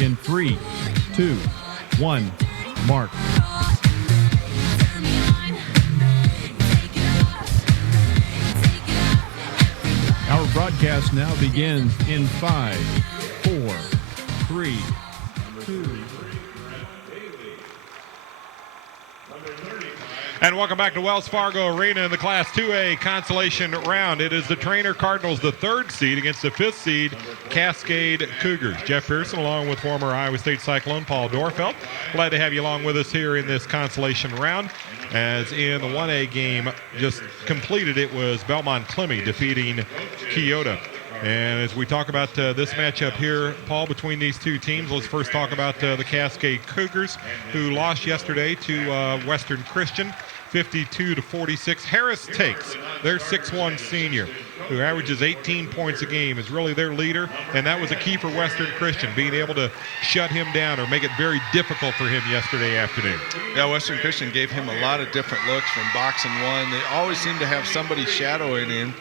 in 3, 2, 1, mark. Our broadcast now begins in 5, 4, 3, 2. And welcome back to Wells Fargo Arena in the Class 2A Consolation round. It is the Treynor Cardinals, the 3rd seed, against the 5th seed Cascade Cougars. Jeff Pearson, along with former Iowa State Cyclone Paul Dorfeld. Glad to have you along with us here in this consolation round. As in the 1A game just completed, it was Belmont Clemmy defeating Keota. And as we talk about this matchup here, Paul, between these two teams, let's first talk about the Cascade Cougars, who lost yesterday to Western Christian, 52-46. Harris Takes, their 6'1" senior, who averages 18 points a game, is really their leader, and that was a key for Western Christian, being able to shut him down or make it very difficult for him yesterday afternoon. Yeah, Western Christian gave him a lot of different looks from box and one. They always seem to have somebody shadowing him,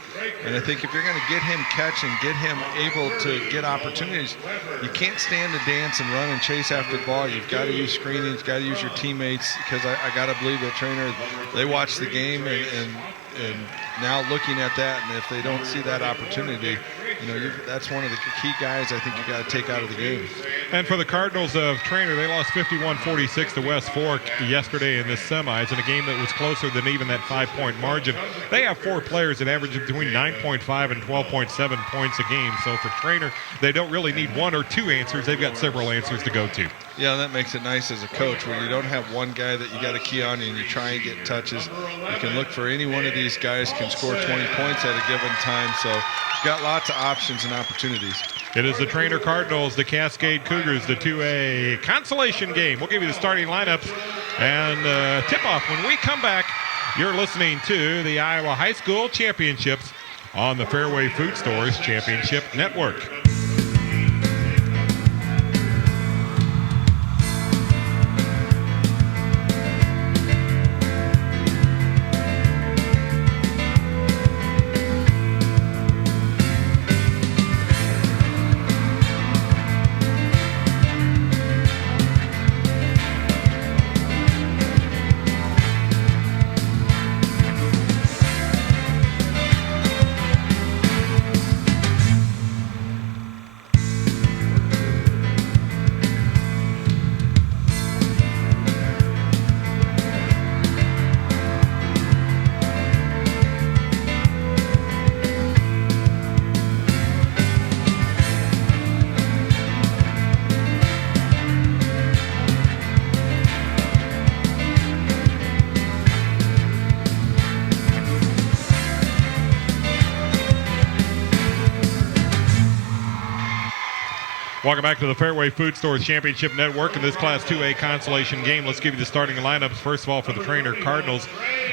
and I think if you're going to get him catching, get him able to get opportunities, you can't stand to dance and run and chase after the ball. You've got to use screening, you've got to use your teammates, because I got to believe that Treynor, they watch the game and now looking at that, and if they don't see that opportunity, you know, that's one of the key guys I think you got to take out of the game. And for the Cardinals of Treynor, they lost 51-46 to West Fork yesterday in this semis, in a game that was closer than even that 5-point margin. They have 4 players that average between 9.5 and 12.7 points a game. So for Treynor, they don't really need 1 or 2 answers. They've got several answers to go to. Yeah, that makes it nice as a coach where you don't have one guy that you got to key on and you try and get touches. You can look for any one of these guys can score 20 points at a given time. So you've got lots of options and opportunities. It is the Treynor Cardinals, the Cascade Cougars, the 2A consolation game. We'll give you the starting lineups and tip-off when we come back. You're listening to the Iowa High School Championships on the Fairway Food Stores Championship Network. Welcome back to the Fairway Food Stores Championship Network in this Class 2A consolation game. Let's give you the starting lineups. First of all, for the Treynor Cardinals,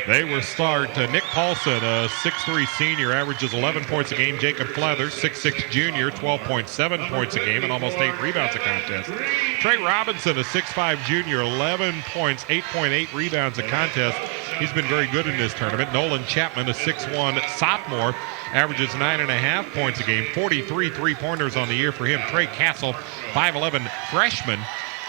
they will start Nick Paulson, a 6'3" senior, averages 11 points a game. Jacob Flathers, 6'6" junior, 12.7 points a game and almost 8 rebounds a contest. Trey Robinson, a 6'5" junior, 11 points, 8.8 rebounds a contest. He's been very good in this tournament. Nolan Chapman, a 6'1" sophomore, averages 9.5 points a game, 43 three-pointers on the year for him. Trey Castle, 5'11" freshman,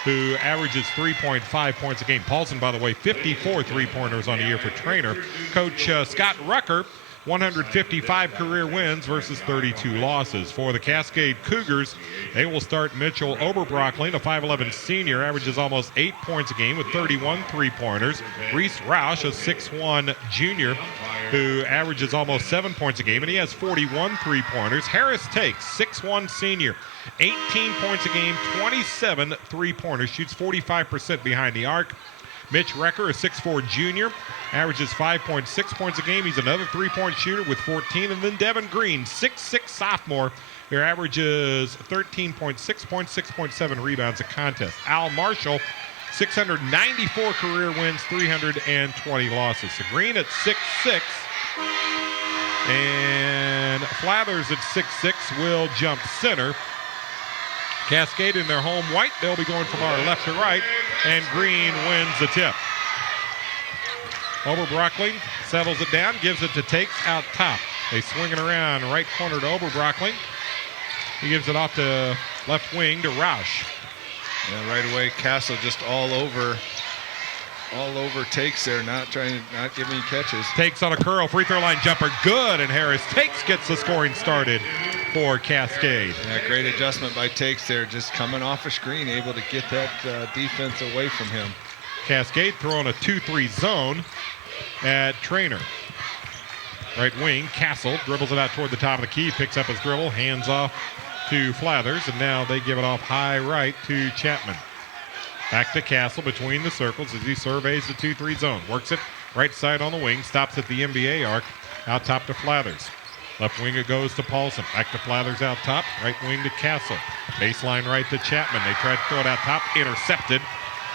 who averages 3.5 points a game. Paulson, by the way, 54 three-pointers on the year for Treynor. Coach Scott Rucker, 155 career wins versus 32 losses. For the Cascade Cougars, they will start Mitchell Oberbrockling, a 5'11" senior, averages almost 8 points a game with 31 three-pointers. Reese Roush, a 6'1" junior, who averages almost 7 points a game, and he has 41 three-pointers. Harris Takes, 6'1" senior, 18 points a game, 27 three-pointers, shoots 45% behind the arc. Mitch Recker, a 6'4" junior, averages 5.6 points a game. He's another three-point shooter with 14. And then Devin Green, 6'6" sophomore, who averages 13.6 points, 6.7 rebounds a contest. Al Marshall, 694 career wins, 320 losses. So Green at 6'6", and Flathers at 6'6" will jump center. Cascade in their home white. They'll be going from our left to right, and Green wins the tip. Oberbrockling settles it down, gives it to Takes out top. They swing it around right corner to Oberbrockling. He gives it off to left wing to Roush. And right away, Castle just all over Takes there, not giving any catches. Takes on a curl, free throw line jumper, good, and Harris Takes gets the scoring started for Cascade. Yeah, great adjustment by Takes there, just coming off a screen, able to get that defense away from him. Cascade throwing a 2-3 zone at Treynor. Right wing, Castle dribbles it out toward the top of the key, picks up his dribble, hands off to Flathers, and now they give it off high right to Chapman. Back to Castle between the circles as he surveys the 2-3 zone. Works it right side on the wing, stops at the NBA arc, out top to Flathers. Left wing it goes to Paulson. Back to Flathers out top, right wing to Castle. Baseline right to Chapman. They try to throw it out top, intercepted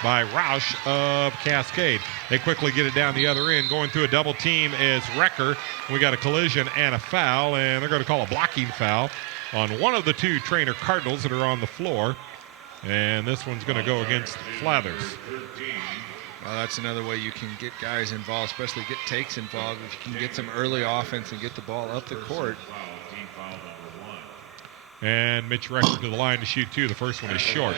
by Roush of Cascade. They quickly get it down the other end. Going through a double team is Wrecker. We got a collision and a foul, and they're going to call a blocking foul on one of the two Treynor Cardinals that are on the floor. And this one's going to go against Flathers. Well, that's another way you can get guys involved, especially get Takes involved. If you can get some early offense and get the ball up the court. And Mitch Wrecker to the line to shoot two. The first one is short.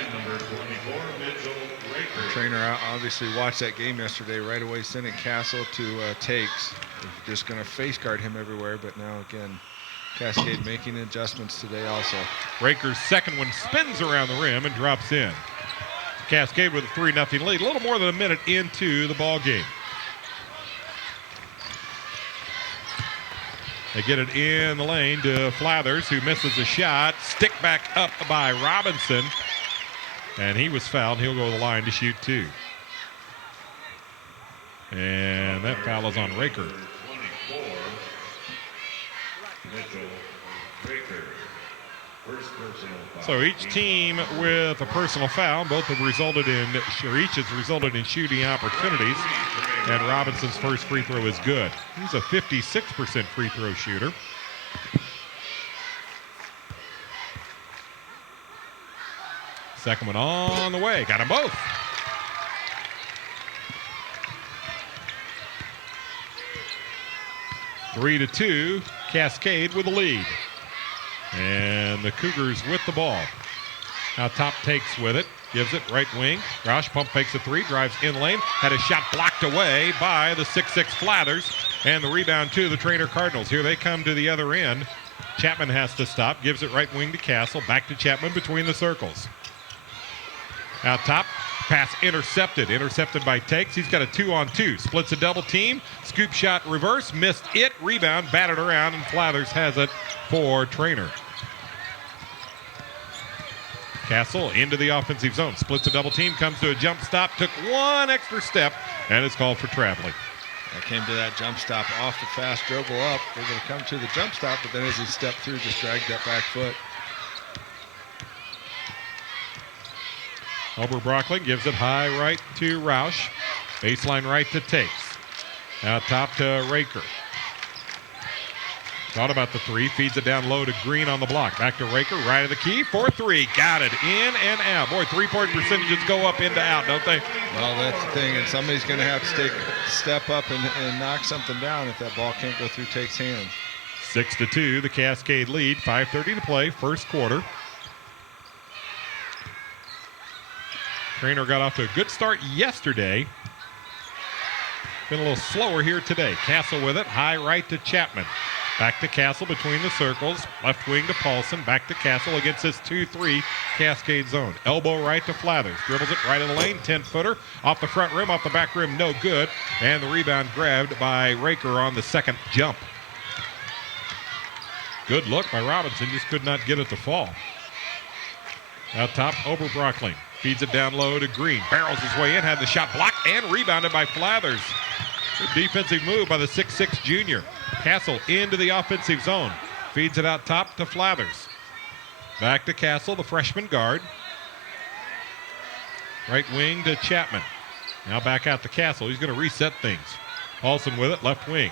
Treynor obviously watched that game yesterday, right away sending Castle to Takes. They're just going to face guard him everywhere, but now again, Cascade making adjustments today also. Raker's second one spins around the rim and drops in. Cascade with a 3-0 lead, a little more than a minute into the ball game. They get it in the lane to Flathers, who misses a shot. Stick back up by Robinson, and he was fouled. He'll go to the line to shoot two. And that foul is on Raker. So each team with a personal foul. Both have resulted in, or each has resulted in shooting opportunities. And Robinson's first free throw is good. He's a 56% free throw shooter. Second one on the way. Got them both. Three to two. Cascade with the lead. And the Cougars with the ball. Now top Takes with it. Gives it right wing. Roush pump fakes a three. Drives in lane. Had a shot blocked away by the 6'6 Flathers. And the rebound to the Treynor Cardinals. Here they come to the other end. Chapman has to stop. Gives it right wing to Castle. Back to Chapman between the circles. Out top. Pass intercepted. Intercepted by Takes. He's got a 2-on-2. Splits a double team. Scoop shot reverse. Missed it. Rebound. Batted around. And Flathers has it for Treynor. Castle into the offensive zone. Splits a double team. Comes to a jump stop. Took one extra step. And is called for traveling. I came to that jump stop off the fast dribble up. Able to come to the jump stop. But then as he stepped through, just dragged that back foot. Oberbrockling gives it high right to Roush. Baseline right to Takes. Out top to Raker. Thought about the three. Feeds it down low to Green on the block. Back to Raker. Right of the key. 4-3. Got it. In and out. Boy, three-point percentages go up into out, don't they? Well, that's the thing. And somebody's going to have to step up and knock something down if that ball can't go through Takes' hands. 6-2. The Cascade lead. 5:30 to play. First quarter. Treynor got off to a good start yesterday. Been a little slower here today. Castle with it. High right to Chapman. Back to Castle between the circles. Left wing to Paulson. Back to Castle against this 2-3 Cascade zone. Elbow right to Flathers. Dribbles it right in the lane. 10-footer. Off the front rim. Off the back rim. No good. And the rebound grabbed by Raker on the second jump. Good look by Robinson. Just could not get it to fall. Out top, Oberbrockling. Feeds it down low to Green. Barrels his way in. Had the shot blocked and rebounded by Flathers. Good defensive move by the 6'6 junior. Castle into the offensive zone. Feeds it out top to Flathers. Back to Castle, the freshman guard. Right wing to Chapman. Now back out to Castle. He's going to reset things. Paulson with it, left wing.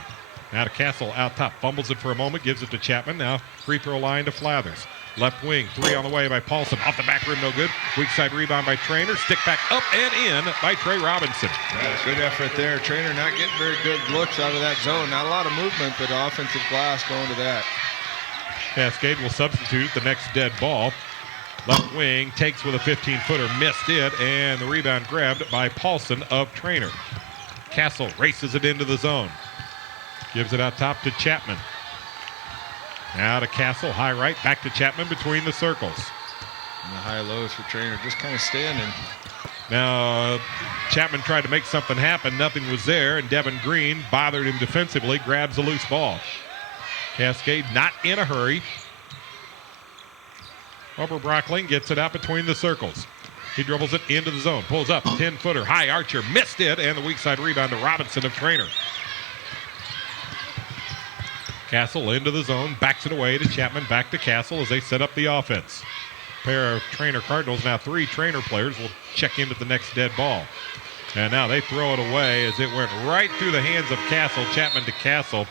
Now to Castle out top. Fumbles it for a moment, gives it to Chapman. Now free throw line to Flathers. Left wing, three on the way by Paulson. Off the back rim, no good. Weak side rebound by Treynor. Stick back up and in by Trey Robinson. Yeah, good effort there. Treynor not getting very good looks out of that zone. Not a lot of movement, but offensive glass going to that. Cascade will substitute the next dead ball. Left wing takes with a 15-footer, missed it, and the rebound grabbed by Paulson of Treynor. Castle races it into the zone. Gives it out top to Chapman. Now to Castle, high right, back to Chapman between the circles. And the high lows for Treynor, just kind of standing. Now, Chapman tried to make something happen. Nothing was there, and Devin Green bothered him defensively, grabs a loose ball. Cascade not in a hurry. Oberbrockling gets it out between the circles. He dribbles it into the zone, pulls up, 10-footer, high archer, missed it, and the weak side rebound to Robinson of Treynor. Castle into the zone, backs it away to Chapman, back to Castle as they set up the offense. Pair of Treynor Cardinals, now 3 Treynor players will check into the next dead ball. And now they throw it away as it went right through the hands of Castle. Chapman to Castle,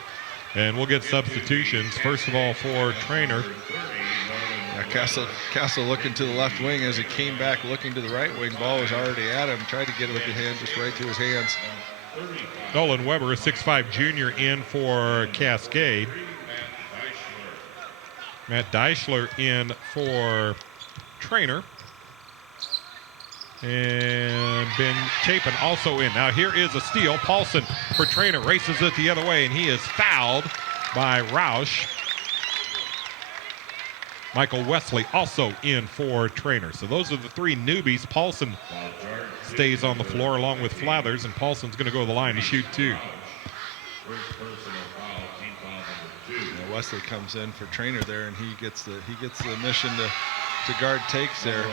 and we'll get substitutions. First of all for Treynor. Castle looking to the left wing as he came back looking to the right wing. Ball was already at him. Tried to get it with the hand just right through his hands. Nolan Weber, a 6'5 junior, in for Cascade. Matt Deichler in for Treynor. And Ben Chapin also in. Now here is a steal. Paulson for Treynor races it the other way, and he is fouled by Roush. Michael Wesley also in for Treynor. So those are the 3 newbies. Paulson stays on the floor along with Flathers, and Paulson's going to go to the line to shoot 2. Yeah, Wesley comes in for Treynor there, and he gets the mission to guard takes there.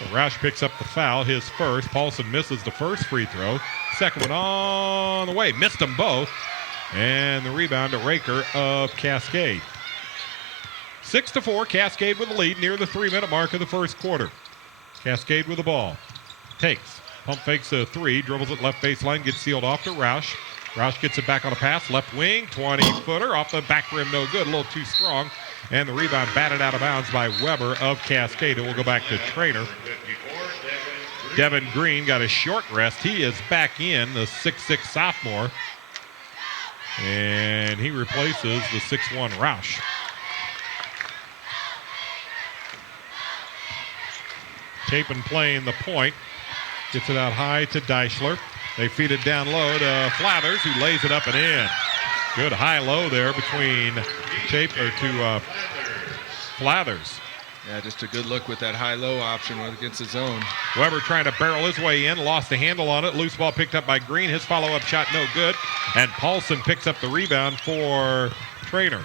So Roush picks up the foul, his first. Paulson misses the first free throw. Second one on the way. Missed them both. And the rebound to Raker of Cascade. 6-4, Cascade with the lead near the 3-minute mark of the first quarter. Cascade with the ball. Takes. Pump fakes a 3, dribbles it left baseline, gets sealed off to Roush. Roush gets it back on a pass, left wing, 20-footer, off the back rim, no good, a little too strong. And the rebound batted out of bounds by Weber of Cascade. It will go back to Treynor. Devin Green got a short rest. He is back in, the 6'6 sophomore. And he replaces the 6'1 Roush. Chapin playing the point. Gets it out high to Deichler. They feed it down low to Flathers, who lays it up and in. Good high-low there between Flathers. Yeah, just a good look with that high-low option against the zone. Weber trying to barrel his way in, lost the handle on it. Loose ball picked up by Green. His follow-up shot no good. And Paulson picks up the rebound for Treynor.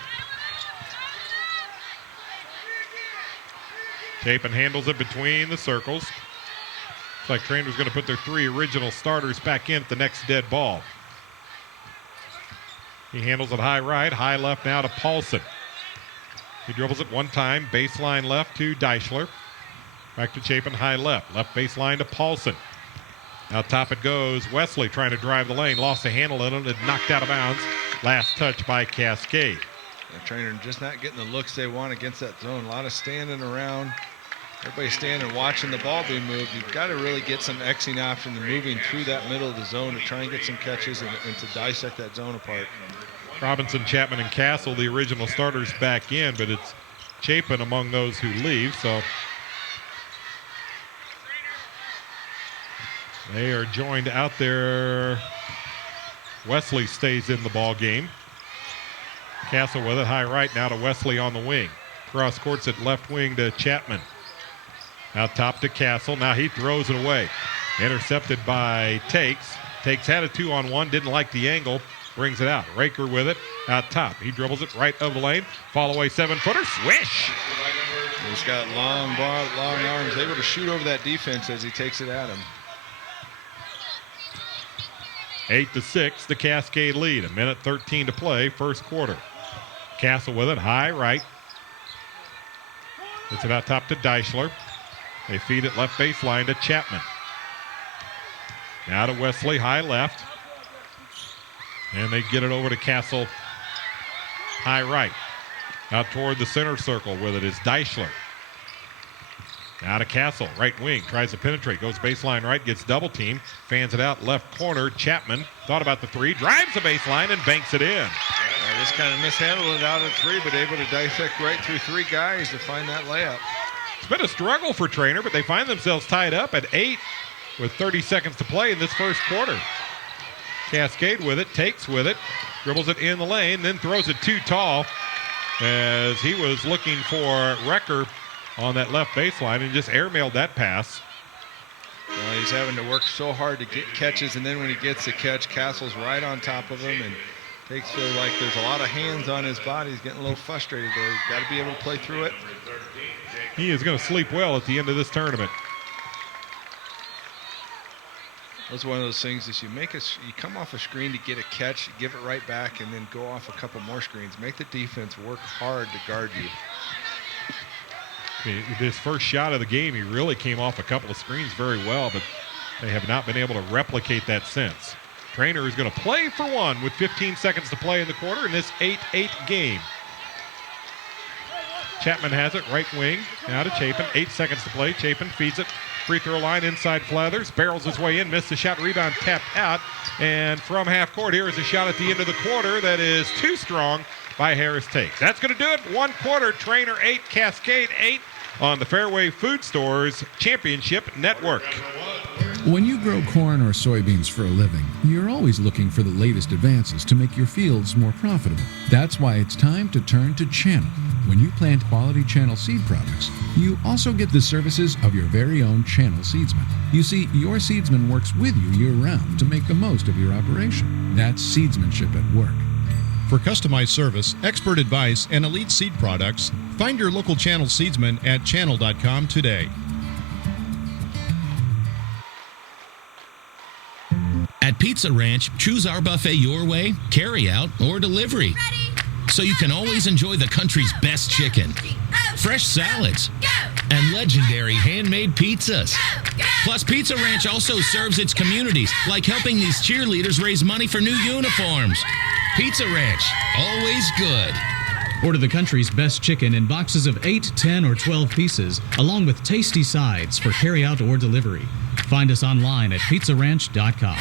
Chapin handles it between the circles. Looks like Treynor's going to put their 3 original starters back in at the next dead ball. He handles it high right, high left now to Paulson. He dribbles it one time, baseline left to Deichler. Back to Chapin, high left. Left baseline to Paulson. Now top it goes. Wesley trying to drive the lane. Lost the handle on it. Knocked out of bounds. Last touch by Cascade. The Treynor just not getting the looks they want against that zone. A lot of standing around. Everybody standing watching the ball being moved. You've got to really get some Xing option and moving through that middle of the zone to try and get some catches and to dissect that zone apart. Robinson, Chapman, and Castle, the original starters, back in, but it's Chapin among those who leave, so they are joined out there. Wesley stays in the ball game. Castle with it, high right now to Wesley on the wing. Cross courts at left wing to Chapman. Out top to Castle. Now he throws it away. Intercepted by Takes. Takes had a 2-on-1, didn't like the angle. Brings it out. Raker with it out top. He dribbles it right of the lane. Fall away 7-footer. Swish! He's got long arms. Able to shoot over that defense as he takes it at him. 8-6, the Cascade lead. 1:13 to play, first quarter. Castle with it, high right. It's it out top to Deichler. They feed it left baseline to Chapman. Now to Wesley, high left. And they get it over to Castle, high right. Out toward the center circle with it is Deichler. Now to Castle, right wing, tries to penetrate, goes baseline right, gets double teamed, fans it out left corner. Chapman thought about the 3, drives the baseline and banks it in. Just kind of mishandled it out at 3, but able to dissect right through 3 guys to find that layup. It's been a struggle for Treynor, but they find themselves tied up at 8 with 30 seconds to play in this first quarter. Cascade with it, takes with it, dribbles it in the lane, then throws it too tall as he was looking for Recker on that left baseline and just airmailed that pass. Well, he's having to work so hard to get catches, and then when he gets the catch, Castle's right on top of him and takes feel like there's a lot of hands on his body. He's getting a little frustrated there. He's got to be able to play through it. He is going to sleep well at the end of this tournament. That's one of those things is you come off a screen to get a catch, give it right back, and then go off a couple more screens. Make the defense work hard to guard you. This first shot of the game, he really came off a couple of screens very well, but they have not been able to replicate that since. Treynor is going to play for one with 15 seconds to play in the quarter in this 8-8 game. Chapman has it, right wing, now to Chapin. 8 seconds to play. Chapin feeds it. Free throw line inside Flathers. Barrels his way in, missed the shot, rebound tapped out. And from half court, here is a shot at the end of the quarter that is too strong by Harris Takes. That's going to do it. One quarter, Treynor 8, Cascade 8 on the Fairway Food Stores Championship Network. When you grow corn or soybeans for a living, you're always looking for the latest advances to make your fields more profitable. That's why it's time to turn to Channel. When you plant quality Channel seed products, you also get the services of your very own Channel seedsman. You see, your seedsman works with you year-round to make the most of your operation. That's seedsmanship at work. For customized service, expert advice, and elite seed products, find your local Channel seedsman at channel.com today. At Pizza Ranch, choose our buffet your way, carry out, or delivery. Ready? So you can always enjoy the country's best chicken, fresh salads, and legendary handmade pizzas. Plus, Pizza Ranch also serves its communities, like helping these cheerleaders raise money for new uniforms. Pizza Ranch, always good. Order the country's best chicken in boxes of 8, 10, or 12 pieces, along with tasty sides for carry-out or delivery. Find us online at pizzaranch.com.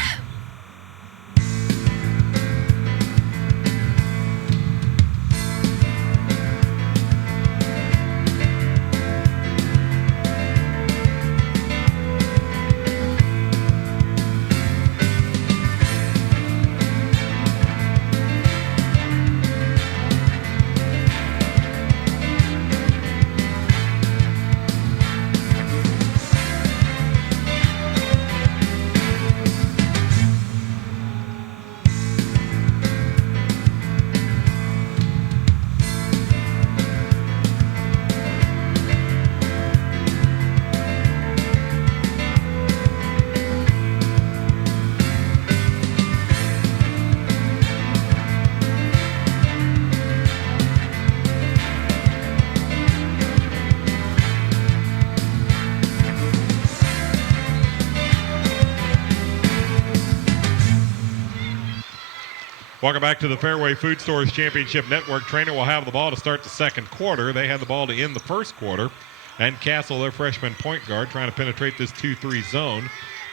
Welcome back to the Fairway Food Stores Championship Network. Treynor will have the ball to start the second quarter. They had the ball to end the first quarter. And Castle, their freshman point guard, trying to penetrate this 2-3 zone,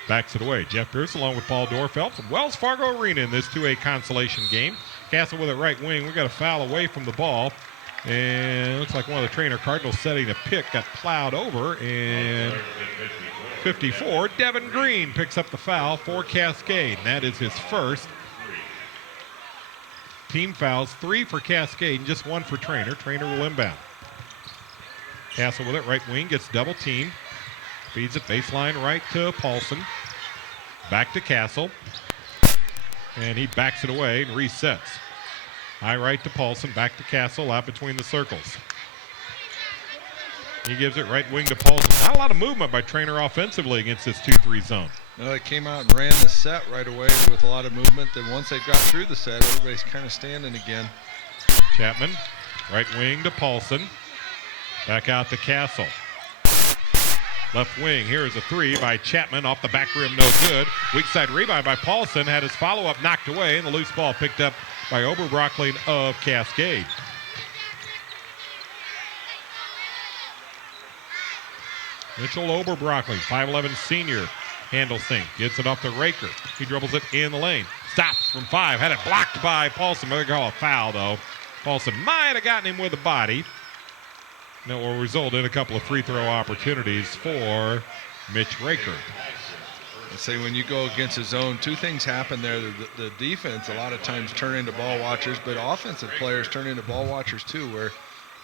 backs it away. Jeff Pierce along with Paul Dorfeld from Wells Fargo Arena in this 2A consolation game. Castle with it right wing. We got a foul away from the ball. And it looks like one of the Treynor Cardinals setting a pick got plowed over. And 54, Devin Green picks up the foul for Cascade. And that is his first. Team fouls, 3 for Cascade and just 1 for Treynor. Treynor will inbound. Castle with it, right wing, gets double teamed. Feeds it baseline right to Paulson. Back to Castle. And he backs it away and resets. High right to Paulson, back to Castle, out between the circles. He gives it right wing to Paulson. Not a lot of movement by Treynor offensively against this 2-3 zone. No, they came out and ran the set right away with a lot of movement. Then once they got through the set, everybody's kind of standing again. Chapman, right wing to Paulson. Back out to Castle. Left wing, here is a 3 by Chapman off the back rim, no good. Weak side rebound by Paulson, had his follow-up knocked away, and the loose ball picked up by Oberbrockling of Cascade. Mitchell Oberbrockling, 5'11 senior, handles things, gets it off to Raker. He dribbles it in the lane, stops from 5, had it blocked by Paulson. They're going to call a foul, though. Paulson might have gotten him with a body. And it will result in a couple of free throw opportunities for Mitch Raker. I say when you go against a zone, two things happen there. The defense a lot of times turn into ball watchers, but offensive players turn into ball watchers too, where you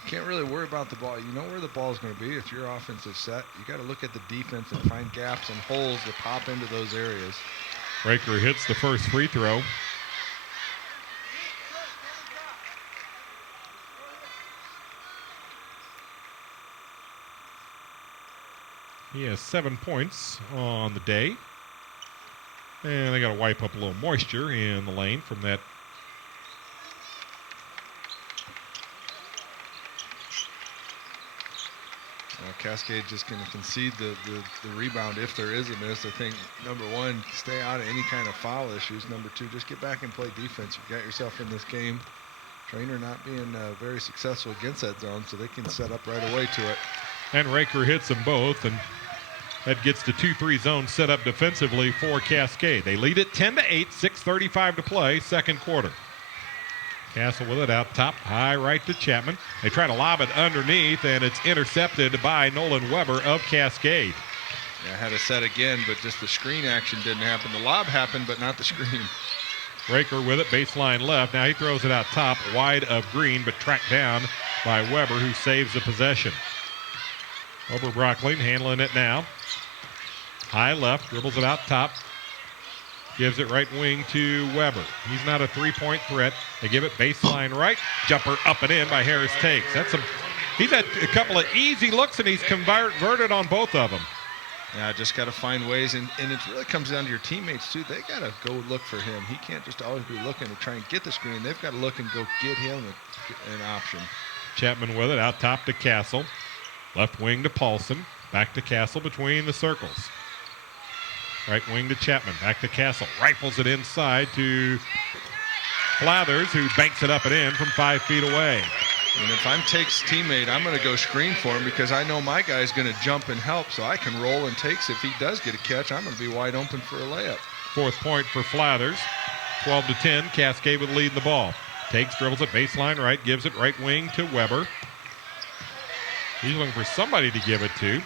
can't really worry about the ball. You know where the ball is going to be. If your offensive set, you got to look at the defense and find gaps and holes to pop into those areas. Raker hits the first free throw. He has 7 points on the day. And they got to wipe up a little moisture in the lane from that. Cascade just going to concede the rebound if there is a miss. I think, number one, stay out of any kind of foul issues. Number two, just get back and play defense. You've got yourself in this game. Treynor not being very successful against that zone, so they can set up right away to it. And Raker hits them both, and that gets the 2-3 zone set up defensively for Cascade. They lead it 10-8, 6:35 to play, second quarter. Castle with it out top, high right to Chapman. They try to lob it underneath, and it's intercepted by Nolan Weber of Cascade. Yeah, had a set again, but just the screen action didn't happen. The lob happened, but not the screen. Raker with it, baseline left. Now he throws it out top, wide of Green, but tracked down by Weber, who saves the possession. Oberbrockling handling it now. High left, dribbles it out top. Gives it right wing to Weber. He's not a three-point threat. They give it baseline right. Jumper up and in by Harris Takes. He's had a couple of easy looks, and he's converted on both of them. Yeah, just got to find ways, and it really comes down to your teammates, too. They got to go look for him. He can't just always be looking to try and get the screen. They've got to look and go get him an option. Chapman with it, out top to Castle. Left wing to Paulson. Back to Castle between the circles. Right wing to Chapman. Back to Castle. Rifles it inside to Flathers, who banks it up and in from 5 feet away. And if I'm Take's teammate, I'm going to go screen for him because I know my guy's going to jump and help, so I can roll and Takes. If he does get a catch, I'm going to be wide open for a layup. Fourth point for Flathers. 12-10. Cascade with the lead in the ball. Takes, dribbles it baseline right, gives it right wing to Weber. He's looking for somebody to give it to.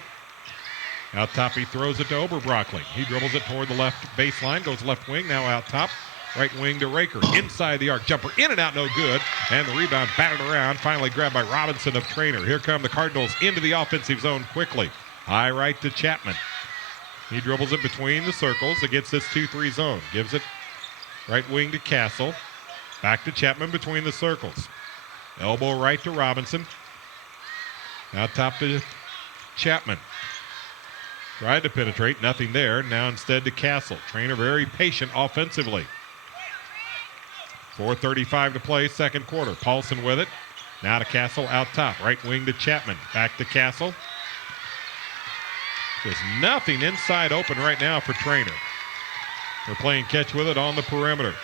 Out top, he throws it to Oberbrockling. He dribbles it toward the left baseline, goes left wing, now out top. Right wing to Raker. Inside the arc, jumper in and out, no good. And the rebound batted around, finally grabbed by Robinson of Treynor. Here come the Cardinals into the offensive zone quickly. High right to Chapman. He dribbles it between the circles against this 2-3 zone. Gives it right wing to Castle. Back to Chapman between the circles. Elbow right to Robinson. Out top to Chapman. Tried to penetrate, nothing there. Now instead to Castle. Treynor very patient offensively. 4:35 to play, second quarter. Paulson with it. Now to Castle, out top. Right wing to Chapman. Back to Castle. There's nothing inside open right now for Treynor. They're playing catch with it on the perimeter.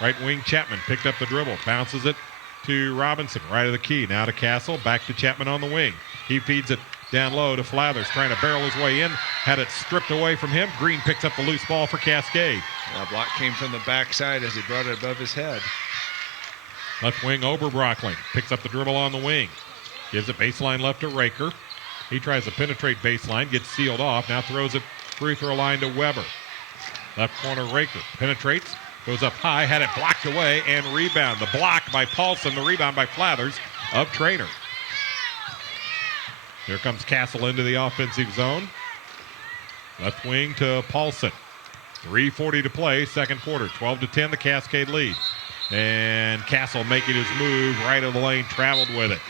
Right wing Chapman picked up the dribble. Bounces it to Robinson. Right of the key. Now to Castle. Back to Chapman on the wing. He feeds it down low to Flathers, trying to barrel his way in. Had it stripped away from him. Green picks up the loose ball for Cascade. That block came from the backside as he brought it above his head. Left wing Oberbrockling picks up the dribble on the wing. Gives it baseline left to Raker. He tries to penetrate baseline, gets sealed off. Now throws it free throw line to Weber. Left corner Raker penetrates, goes up high, had it blocked away, and rebound. The block by Paulson, the rebound by Flathers of Treynor. Here comes Castle into the offensive zone. Left wing to Paulson. 3:40 to play, second quarter. 12-10, the Cascade lead. And Castle making his move right of the lane, traveled with it.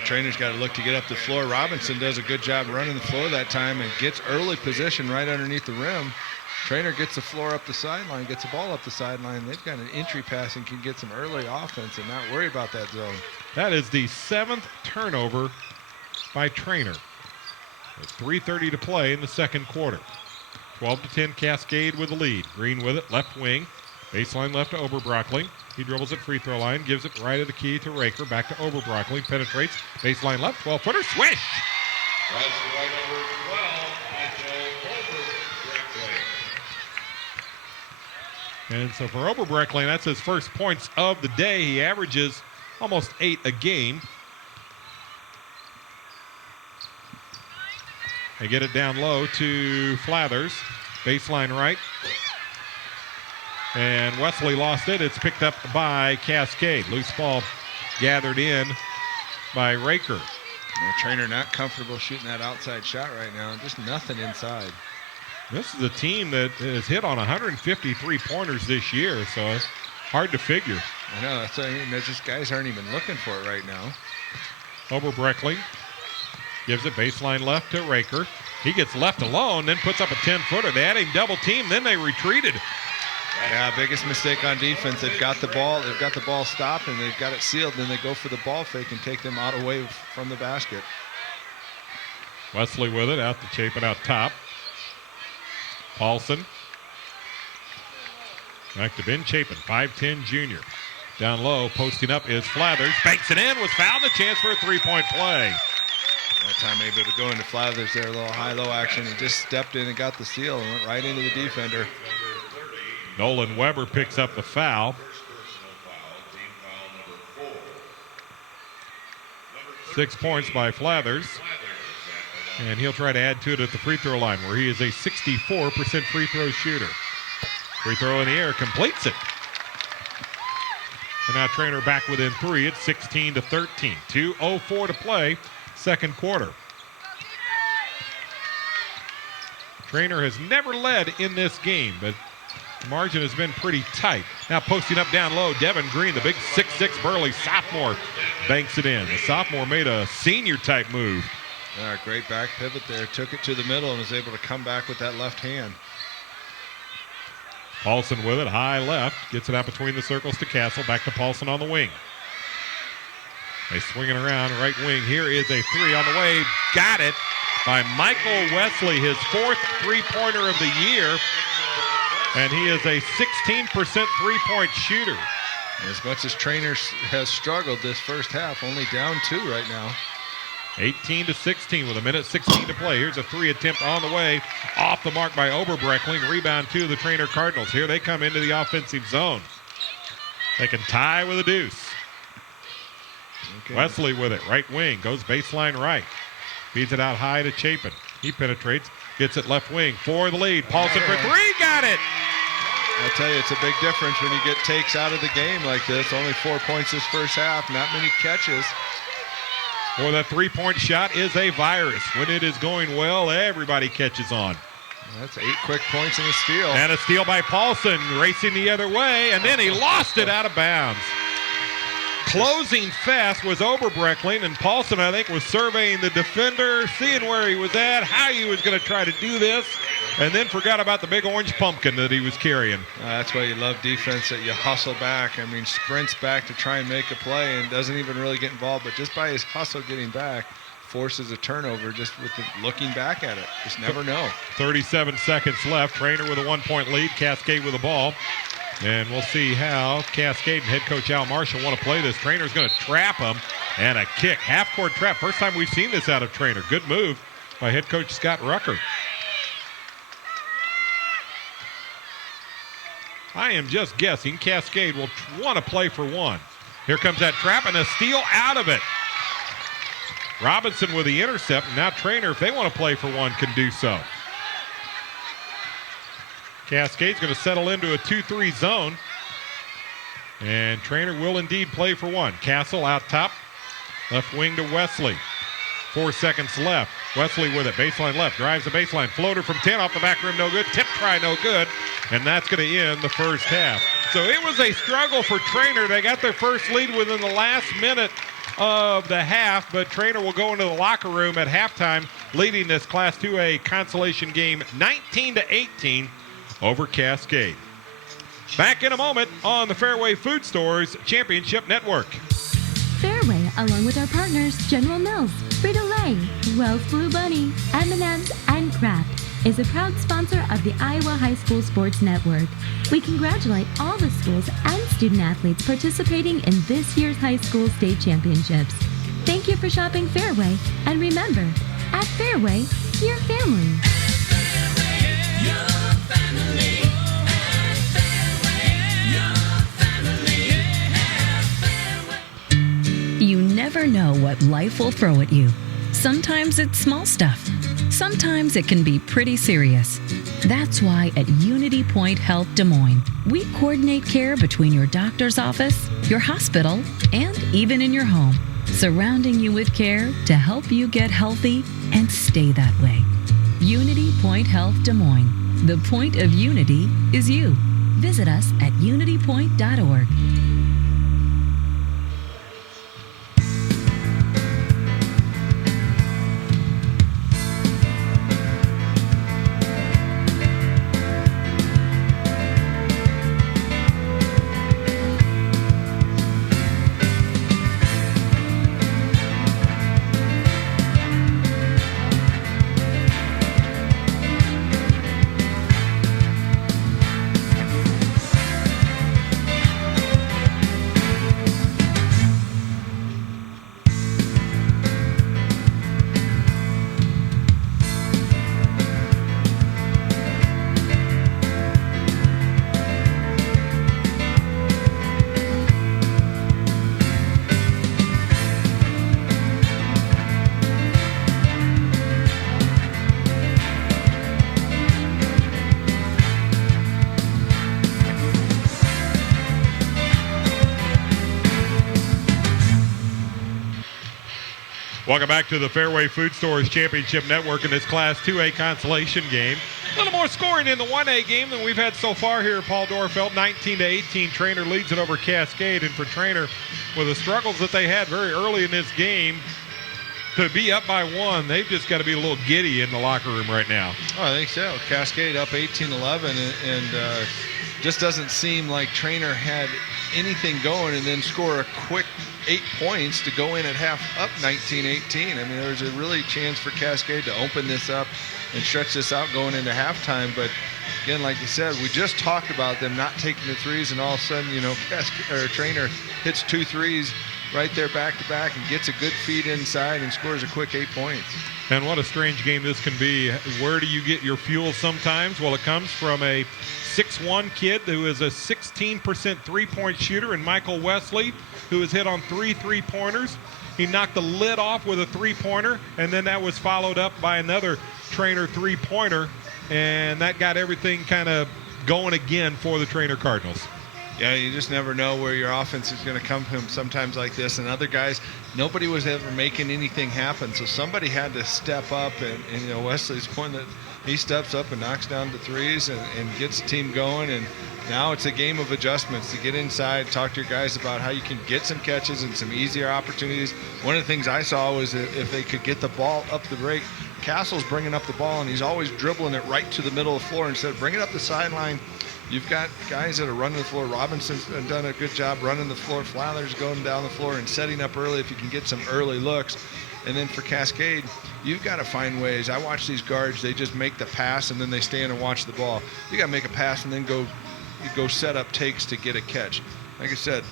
Treynor's got to look to get up the floor. Robinson does a good job running the floor that time and gets early position right underneath the rim. Treynor gets the floor up the sideline, gets the ball up the sideline. They've got an entry pass and can get some early offense and not worry about that zone. That is the 7th turnover by Treynor. With 3:30 to play in the second quarter. 12-10 Cascade with the lead. Green with it, left wing. Baseline left to Oberbrockling. He dribbles at free throw line, gives it right of the key to Raker. Back to Oberbrockling, penetrates. Baseline left, 12-footer, swish! That's right over 12, Mitchell Oberbrockling. And so for Oberbreckling, that's his first points of the day. He averages almost 8 a game. They get it down low to Flathers. Baseline right. And Wesley lost it. It's picked up by Cascade. Loose ball gathered in by Raker. Treynor not comfortable shooting that outside shot right now. Just nothing inside. This is a team that has hit on 153 pointers this year, so it's hard to figure. I know. That's what I mean. Just guys aren't even looking for it right now. Oberbreckling gives it baseline left to Raker. He gets left alone, then puts up a 10-footer. They had him double team, then they retreated. Yeah, biggest mistake on defense. They've got the ball stopped, and they've got it sealed. Then they go for the ball fake and take them out away from the basket. Wesley with it, out to Chapin out top. Paulson. Back to Ben Chapin, 5'10 junior. Down low, posting up is Flathers. Banks it in, was fouled, a chance for a three-point play. That time able to go into Flathers there, a little high-low action, and just stepped in and got the steal and went right into the defender. Nolan Weber picks up the foul. 6 points by Flathers. And he'll try to add to it at the free throw line, where he is a 64% free throw shooter. Free throw in the air, completes it. And now Treynor back within 3 at 16-13. 2:04 to play, second quarter. Treynor has never led in this game, but the margin has been pretty tight. Now posting up down low, Devin Green, the big 6'6 burly sophomore, banks it in. The sophomore made a senior-type move. Great back pivot there. Took it to the middle and was able to come back with that left hand. Paulson with it, high left. Gets it out between the circles to Castle. Back to Paulson on the wing. They swing it around, right wing. Here is a three on the way. Got it by Michael Wesley, his 4th three-pointer of the year. And he is a 16% three-point shooter. As much as Treynor has struggled this first half, only down 2 right now. 18-16 with 1:16 to play. Here's a 3 attempt on the way. Off the mark by Oberbreckling. Rebound to the Treynor Cardinals. Here they come into the offensive zone. They can tie with a deuce. Okay. Wesley with it. Right wing. Goes baseline right. Feeds it out high to Chapin. He penetrates. Gets it left wing for the lead. Paulson for 3. Got it. I'll tell you, it's a big difference when you get takes out of the game like this. Only 4 points this first half. Not many catches. Boy, that three-point shot is a virus. When it is going well, everybody catches on. That's 8 quick points and a steal. And a steal by Paulson, racing the other way, and then he lost it out of bounds. Closing fast was Oberbreckling, and Paulson, I think, was surveying the defender, seeing where he was at, how he was going to try to do this, and then forgot about the big orange pumpkin that he was carrying. That's why you love defense, that you hustle back. I mean, sprints back to try and make a play and doesn't even really get involved, but just by his hustle getting back, forces a turnover just with looking back at it. Just never know. 37 seconds left. Treynor with a 1-point lead. Cascade with the ball. And we'll see how Cascade and head coach Al Marshall want to play this. Treynor's going to trap him. And a kick. Half-court trap. First time we've seen this out of Treynor. Good move by head coach Scott Rucker. I am just guessing Cascade will want to play for 1. Here comes that trap and a steal out of it. Robinson with the intercept. Now Treynor, if they want to play for 1, can do so. Cascade's going to settle into a 2-3 zone. And Treynor will indeed play for 1. Castle out top. Left wing to Wesley. 4 seconds left. Wesley with it. Baseline left. Drives the baseline. Floater from 10 off the back rim. No good. Tip try. No good. And that's going to end the first half. So it was a struggle for Treynor. They got their first lead within the last minute of the half, but Treynor will go into the locker room at halftime, leading this Class 2A consolation game 19-18 over Cascade. Back in a moment on the Fairway Food Stores Championship Network. Fairway, along with our partners General Mills, Frito-Lay, Wells Blue Bunny, M&M's, and Kraft, is a proud sponsor of the Iowa High School Sports Network. We congratulate all the schools and student athletes participating in this year's high school state championships. Thank you for shopping Fairway, and remember, at Fairway, your family. what life will throw at you. Sometimes it's small stuff. Sometimes it can be pretty serious. That's why at Unity Point Health Des Moines, we coordinate care between your doctor's office, your hospital, and even in your home, surrounding you with care to help you get healthy and stay that way. Unity Point Health Des Moines. The point of unity is you. Visit us at unitypoint.org. Welcome back to the Fairway Food Stores Championship Network in this Class 2A consolation game. A little more scoring in the 1A game than we've had so far here at Paul Dorfeld. 19-18, Treynor leads it over Cascade. And for Treynor, with the struggles that they had very early in this game, to be up by one, they've just got to be a little giddy in the locker room right now. Oh, I think so. Cascade up 18-11, and just doesn't seem like Treynor had anything going, and then score a quick 8 points to go in at half up 19-18. I mean, there was a really chance for Cascade to open this up and stretch this out going into halftime. But again, like you said, we just talked about them not taking the threes, and all of a sudden, you know, Treynor hits 2 threes right there back to back and gets a good feed inside and scores a quick 8 points. And what a strange game this can be. Where do you get your fuel sometimes? Well, it comes from a 6'1" kid who is a 16% three-point shooter, and Michael Wesley, who has hit on 3 3-pointers. He knocked the lid off with a 3-pointer, and then that was followed up by another Treynor 3-pointer, and that got everything kind of going again for the Treynor Cardinals. Yeah, you just never know where your offense is going to come from sometimes like this. And other guys, nobody was ever making anything happen. So somebody had to step up. And you know, Wesley's one that he steps up and knocks down the threes and gets the team going. And now it's a game of adjustments to get inside, talk to your guys about how you can get some catches and some easier opportunities. One of the things I saw was if they could get the ball up the break, Castle's bringing up the ball, and he's always dribbling it right to the middle of the floor instead of bringing it up the sideline. You've got guys that are running the floor. Robinson's done a good job running the floor. Flather's going down the floor and setting up early if you can get some early looks. And then for Cascade, you've got to find ways. I watch these guards. They just make the pass, and then they stand and watch the ball. You got to make a pass and then go set up takes to get a catch. Like I said,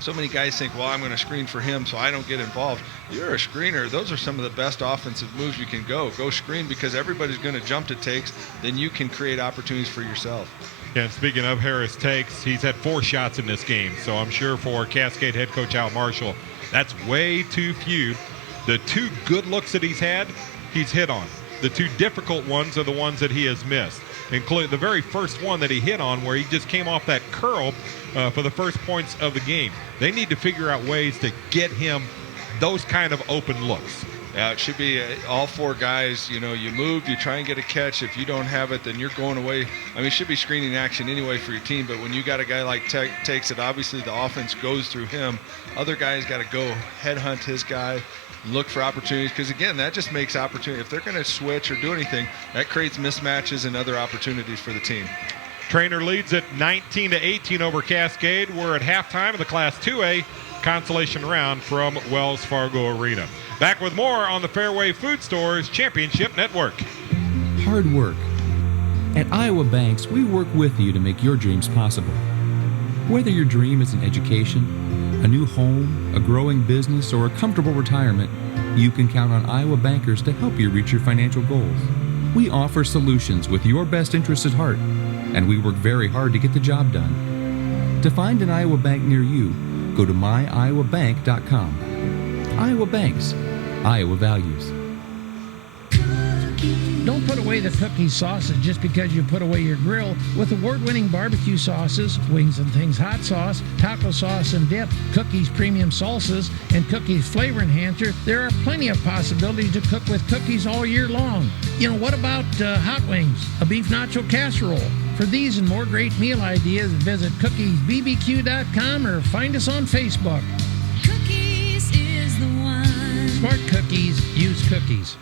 so many guys think, well, I'm going to screen for him so I don't get involved. You're a screener. Those are some of the best offensive moves you can go. Go screen because everybody's going to jump to takes. Then you can create opportunities for yourself. Yeah, and speaking of Harris takes, he's had 4 shots in this game. So I'm sure for Cascade head coach Al Marshall, that's way too few. The 2 good looks that he's had, he's hit on. The 2 difficult ones are the ones that he has missed, including the very first one that he hit on where he just came off that curl for the first points of the game. They need to figure out ways to get him those kind of open looks. Yeah, it should be all 4 guys. You know, you move, you try and get a catch. If you don't have it, then you're going away. I mean, it should be screening action anyway for your team, but when you got a guy like Takes it, obviously the offense goes through him. Other guys got to go headhunt his guy, look for opportunities, because again, that just makes opportunity. If they're going to switch or do anything, that creates mismatches and other opportunities for the team. Treynor leads at 19-18 over Cascade. We're at halftime of the Class 2A consolation round from Wells Fargo Arena. Back with more on the Fairway Food Stores Championship Network. Hard work. At Iowa Banks, we work with you to make your dreams possible. Whether your dream is an education, a new home, a growing business, or a comfortable retirement, you can count on Iowa bankers to help you reach your financial goals. We offer solutions with your best interests at heart, and we work very hard to get the job done. To find an Iowa bank near you, go to myiowbank.com. Iowa Banks. Iowa values. Don't put away the cookies sauces just because you put away your grill. With award-winning barbecue sauces, Wings and Things hot sauce, taco sauce and dip, Cookies premium salsas, and Cookies flavor enhancer, there are plenty of possibilities to cook with cookies all year long. You know, what about hot wings, a beef nacho casserole? For these and more great meal ideas, visit cookiesbbq.com or find us on Facebook. Cookies is the one. Smart cookies, use cookies.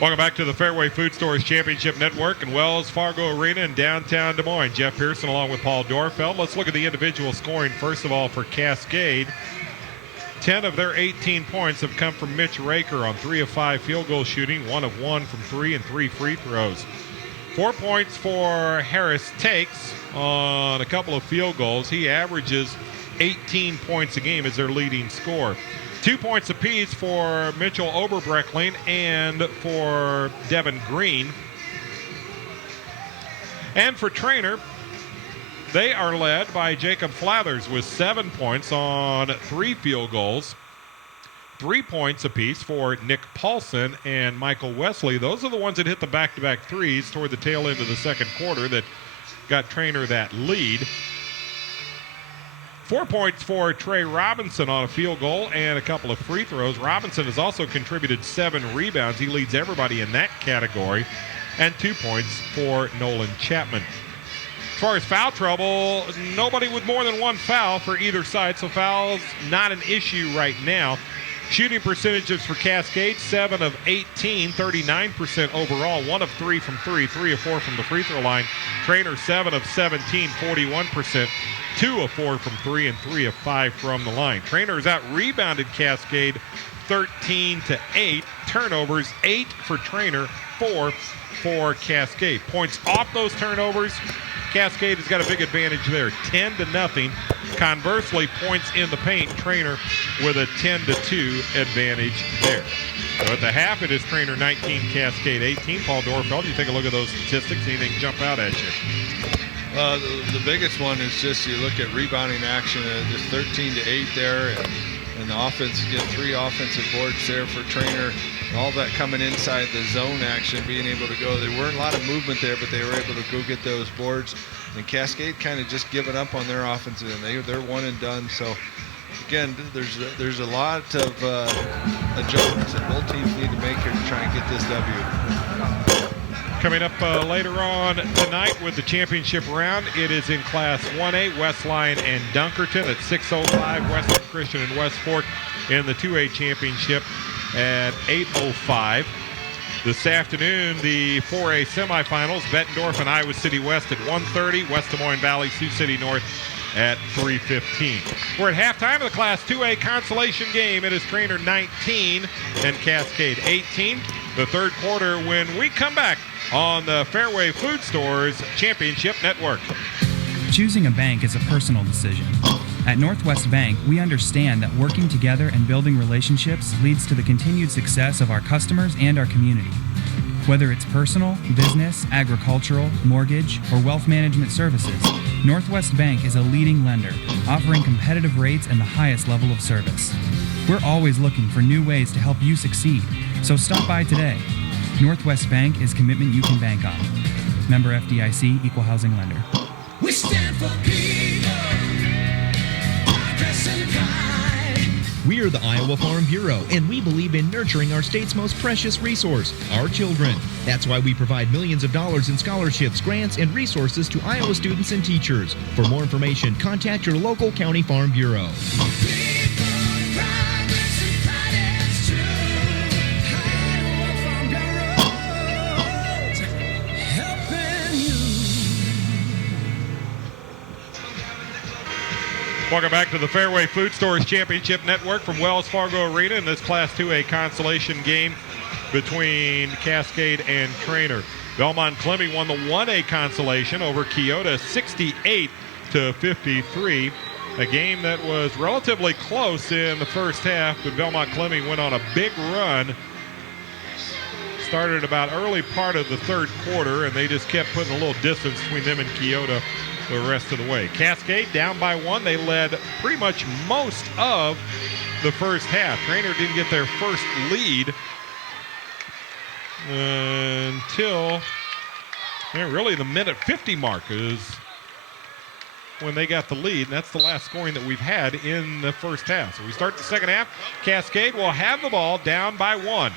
Welcome back to the Fairway Food Stores Championship Network and Wells Fargo Arena in downtown Des Moines. Jeff Pearson along with Paul Dorfeld. Let's look at the individual scoring. First of all, for Cascade, 10 of their 18 points have come from Mitch Raker on 3 of 5 field goal shooting, 1 of 1 from 3 and 3 free throws. 4 points for Harris Takes on a couple of field goals. He averages 18 points a game as their leading scorer. 2 points apiece for Mitchell Oberbreckling and for Devin Green. And for Treynor, they are led by Jacob Flathers with 7 points on 3 field goals. 3 points apiece for Nick Paulson and Michael Wesley. Those are the ones that hit the back-to-back threes toward the tail end of the second quarter that got Treynor that lead. 4 points for Trey Robinson on a field goal and a couple of free throws. Robinson has also contributed 7 rebounds. He leads everybody in that category. And 2 points for Nolan Chapman. As far as foul trouble, nobody with more than 1 foul for either side, so fouls not an issue right now. Shooting percentages for Cascade, 7 of 18, 39% overall, 1 of 3 from 3, 3 of 4 from the free throw line. Treynor, 7 of 17, 41%, 2 of 4 from 3, and 3 of 5 from the line. Treynor has out-rebounded Cascade 13-8. Turnovers, 8 for Treynor, 4 for Cascade. Points off those turnovers, Cascade has got a big advantage there, 10-0. Conversely, points in the paint, Treynor with a 10-2 advantage there. So at the half, it is Treynor 19, Cascade 18. Paul Dorfeld, you take a look at those statistics. Anything jump out at you? The biggest one is just you look at rebounding action, just 13-8 there, and the offense, get 3 offensive boards there for Treynor. All that coming inside the zone action, being able to go. There weren't a lot of movement there, but they were able to go get those boards. And Cascade kind of just giving up on their offensive, and they're one and done. So again, there's a lot of adjustments that both teams need to make here to try and get this W. Coming up later on tonight with the championship round, it is in Class 1A, West Lyon and Dunkerton at 6:05, Western Christian and West Fork in the 2A championship at 8:05. This afternoon, the 4A semifinals, Bettendorf and Iowa City West at 1:30, West Des Moines Valley, Sioux City North at 3:15. We're at halftime of the Class 2A consolation game. It is Treynor 19 and Cascade 18. The third quarter when we come back on the Fairway Food Stores Championship Network. Choosing a bank is a personal decision. At Northwest Bank, we understand that working together and building relationships leads to the continued success of our customers and our community. Whether it's personal, business, agricultural, mortgage, or wealth management services, Northwest Bank is a leading lender, offering competitive rates and the highest level of service. We're always looking for new ways to help you succeed, so stop by today. Northwest Bank is commitment you can bank on. Member FDIC, Equal Housing Lender. We stand for people, progress and pride. We are the Iowa Farm Bureau, and we believe in nurturing our state's most precious resource, our children. That's why we provide millions of dollars in scholarships, grants, and resources to Iowa students and teachers. For more information, contact your local county farm bureau. Welcome back to the Fairway Food Stores Championship Network from Wells Fargo Arena in this Class 2A consolation game between Cascade and Treynor. Belmont Clemmy won the 1A consolation over Keota 68-53. A game that was relatively close in the first half, but Belmont Clemmy went on a big run. Started about early part of the third quarter, and they just kept putting a little distance between them and Keota the rest of the way. Cascade down by 1. They led pretty much most of the first half. Treynor didn't get their first lead until really the minute 50 mark is when they got the lead, and that's the last scoring that we've had in the first half. So we start the second half. Cascade will have the ball down by 1.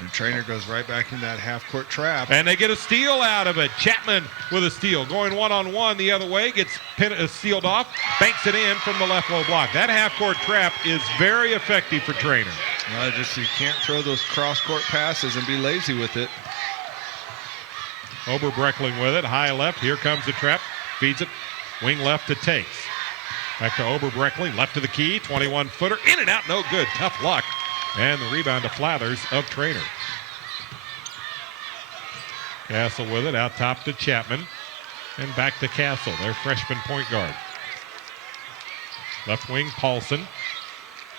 And Treynor goes right back in that half-court trap. And they get a steal out of it. Chapman with a steal. Going one-on-one the other way. Gets sealed off. Banks it in from the left low block. That half-court trap is very effective for Treynor. Just you can't throw those cross-court passes and be lazy with it. Oberbreckling with it. High left. Here comes the trap. Feeds it. Wing left to Takes. Back to Oberbreckling. Left to the key. 21-footer. In and out. No good. Tough luck. And the rebound to Flathers of Treynor. Castle with it. Out top to Chapman. And back to Castle, their freshman point guard. Left wing, Paulson.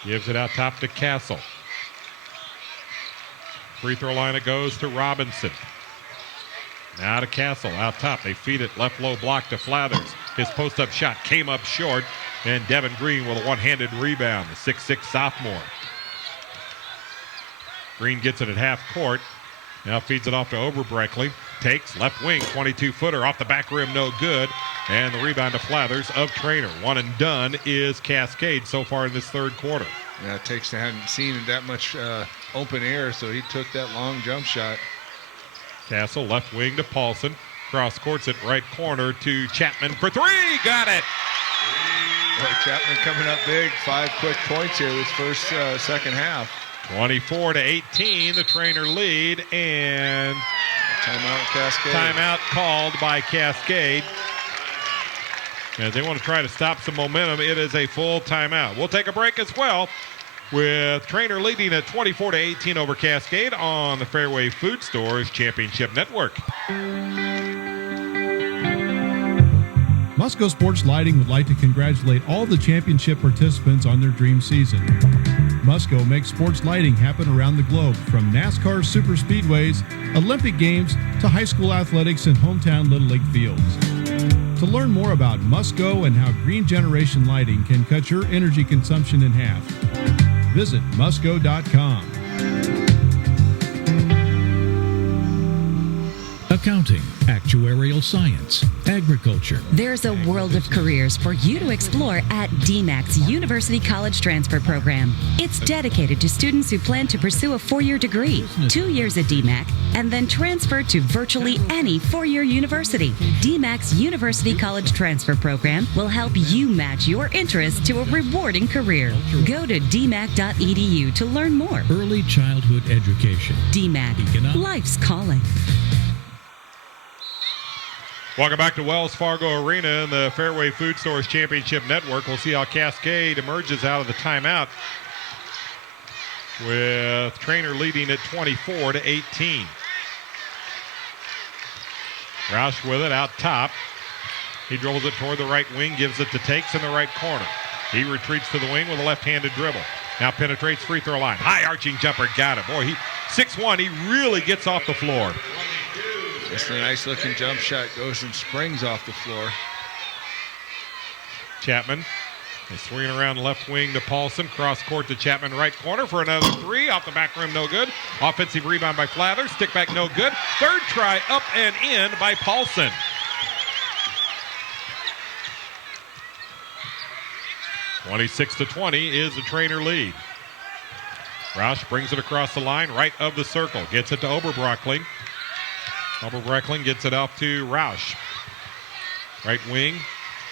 Gives it out top to Castle. Free throw line it goes to Robinson. Now to Castle, out top. They feed it left low block to Flathers. His post-up shot came up short, and Devin Green with a one-handed rebound, the 6'6 sophomore. Green gets it at half court. Now feeds it off to Oberbreckling. Takes left wing, 22-footer off the back rim, no good. And the rebound to Flathers of Treynor. One and done is Cascade so far in this third quarter. Yeah, Takes hadn't seen that much open air, so he took that long jump shot. Castle left wing to Paulson. Cross courts it right corner to Chapman for 3. Got it. Boy, Chapman coming up big. 5 quick points here this first second half. 24-18, the Treynor lead, and timeout Cascade. Timeout called by Cascade. As they want to try to stop some momentum, it is a full timeout. We'll take a break as well, with Treynor leading at 24-18 over Cascade on the Fairway Food Stores Championship Network. Musco Sports Lighting would like to congratulate all the championship participants on their dream season. Musco makes sports lighting happen around the globe, from NASCAR super speedways, Olympic Games, to high school athletics and hometown Little League fields. To learn more about Musco and how green generation lighting can cut your energy consumption in half, visit musco.com. Accounting, actuarial science, agriculture. There's a world of careers for you to explore at DMAC's University College Transfer Program. It's dedicated to students who plan to pursue a 4-year degree, 2 years at DMAC, and then transfer to virtually any 4-year university. DMAC's University College Transfer Program will help you match your interests to a rewarding career. Go to dmac.edu to learn more. Early childhood education. DMAC, life's calling. Welcome back to Wells Fargo Arena in the Fairway Food Stores Championship Network. We'll see how Cascade emerges out of the timeout, with Treynor leading at 24-18. Roush with it out top. He dribbles it toward the right wing, gives it to Takes in the right corner. He retreats to the wing with a left-handed dribble. Now penetrates free throw line. High arching jumper, got it. Boy, he 6'1", he really gets off the floor. Just a nice looking jump shot, goes and springs off the floor. Chapman is swinging around left wing to Paulson. Cross court to Chapman, right corner for another 3. Off the back rim, no good. Offensive rebound by Flathers. Stick back, no good. Third try up and in by Paulson. (26-20) is the Treynor lead. Roush brings it across the line, right of the circle. Gets it to Oberbreckling. Oberbreckling gets it off to Roush. Right wing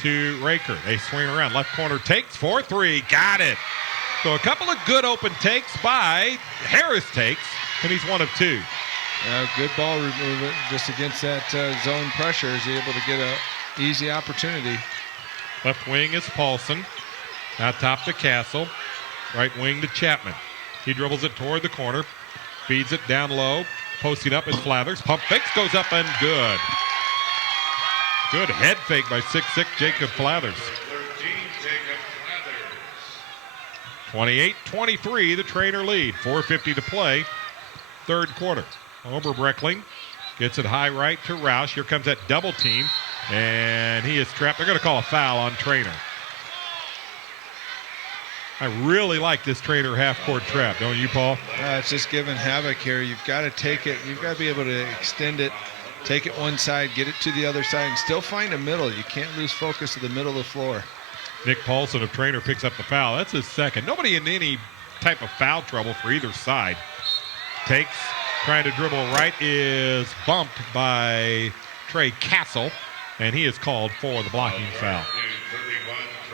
to Raker. They swing around. Left corner Takes for 3. Got it. So a couple of good open takes by Harris Takes, and he's 1 of 2. Good ball movement just against that zone pressure. Is he able to get an easy opportunity? Left wing is Paulson. Out top to Castle. Right wing to Chapman. He dribbles it toward the corner. Feeds it down low. Posting up is Flathers. Pump fakes, goes up and good. Good head fake by 6'6" Jacob Flathers. 28-23, the Treynor lead. 4:50 to play, third quarter. Oberbreckling gets it high right to Roush. Here comes that double team. And he is trapped. They're going to call a foul on Treynor. I really like this Treynor half-court trap, don't you, Paul? It's just giving havoc here. You've got to take it. You've got to be able to extend it, take it one side, get it to the other side, and still find a middle. You can't lose focus of the middle of the floor. Nick Paulson of Treynor picks up the foul. That's his second. Nobody in any type of foul trouble for either side. Takes, trying to dribble right, is bumped by Trey Castle, and he is called for the blocking foul.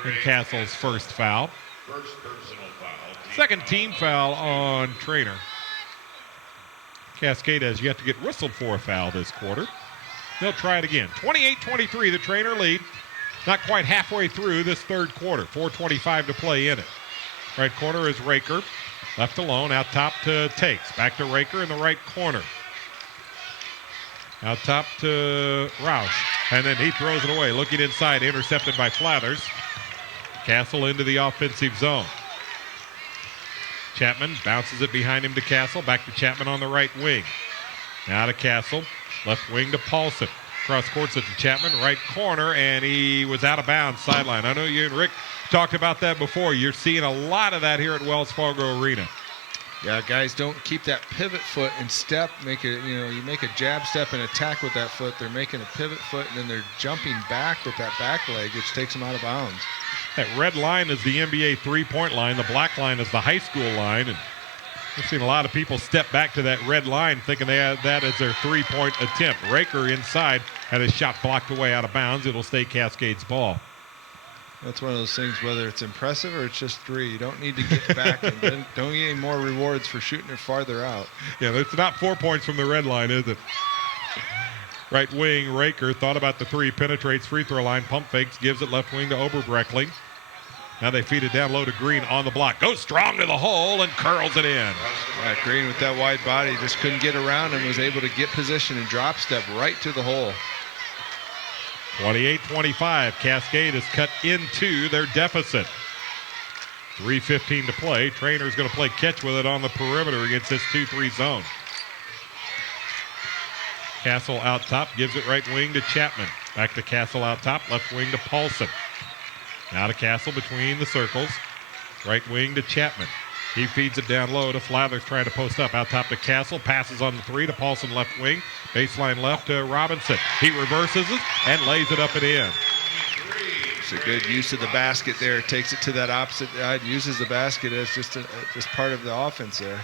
And Castle's first foul. Second team foul on Treynor. Cascade has yet to get whistled for a foul this quarter. They'll try it again. 28-23, the Treynor lead. Not quite halfway through this third quarter. 4:25 to play in it. Right corner is Raker. Left alone, out top to Takes. Back to Raker in the right corner. Out top to Roush. And then he throws it away. Looking inside, intercepted by Flathers. Castle into the offensive zone. Chapman bounces it behind him to Castle. Back to Chapman on the right wing. Now to Castle. Left wing to Paulson. Cross courts it to Chapman. Right corner, and he was out of bounds sideline. I know you and Rick talked about that before. You're seeing a lot of that here at Wells Fargo Arena. Yeah, guys, don't keep that pivot foot and step. You make a jab step and attack with that foot. They're making a pivot foot, and then they're jumping back with that back leg, which takes them out of bounds. That red line is the NBA three-point line. The black line is the high school line. And I've seen a lot of people step back to that red line thinking they had that as their three-point attempt. Raker inside had his shot blocked away out of bounds. It'll stay Cascade's ball. That's one of those things, whether it's impressive or it's just three. You don't need to get back and don't get any more rewards for shooting it farther out. Yeah, it's not 4 points from the red line, is it? Right wing, Raker thought about the three, penetrates free throw line, pump fakes, gives it left wing to Oberbreckling. Now they feed it down low to Green on the block. Goes strong to the hole and curls it in. Yeah, Green with that wide body just couldn't get around and was able to get position and drop step right to the hole. 28-25. Cascade has cut into their deficit. 3:15 to play. Treynor's going to play catch with it on the perimeter against this 2-3 zone. Castle out top, gives it right wing to Chapman. Back to Castle out top, left wing to Paulson. Now to Castle between the circles. Right wing to Chapman. He feeds it down low to Flathers trying to post up. Out top to Castle. Passes on the three to Paulson left wing. Baseline left to Robinson. He reverses it and lays it up and in. It's a good use of the basket there. Takes it to that opposite side. Uses the basket as just part of the offense there.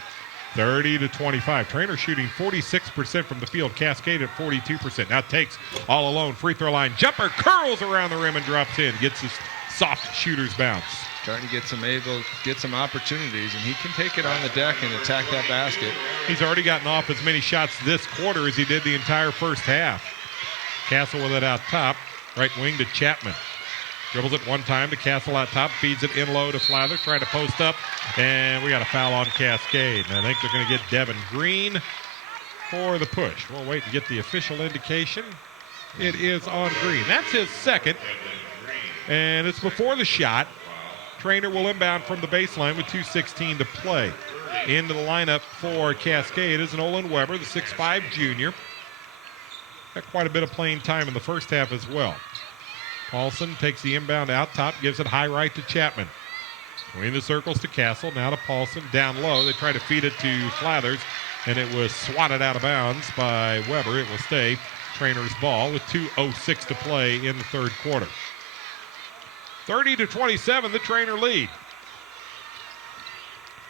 30-25. Treynor shooting 46% from the field. Cascade at 42%. Now Takes all alone. Free throw line. Jumper curls around the rim and drops in. Gets his soft shooter's bounce. Trying to get some opportunities, and he can take it on the deck and attack that basket. He's already gotten off as many shots this quarter as he did the entire first half. Castle with it out top. Right wing to Chapman. Dribbles it one time to Castle out top. Feeds it in low to Flathers. Trying to post up. And we got a foul on Cascade. And I think they're going to get Devin Green for the push. We'll wait to get the official indication. It is on Green. That's his second. And it's before the shot. Treynor will inbound from the baseline with 2:16 to play. Into the lineup for Cascade is Nolan Weber, the 6'5 junior. Got quite a bit of playing time in the first half as well. Paulson takes the inbound out top, gives it high right to Chapman. Between the circles to Castle, now to Paulson, down low. They try to feed it to Flathers, and it was swatted out of bounds by Weber. It will stay Treynor's ball with 2:06 to play in the third quarter. 30-27, the Treynor lead.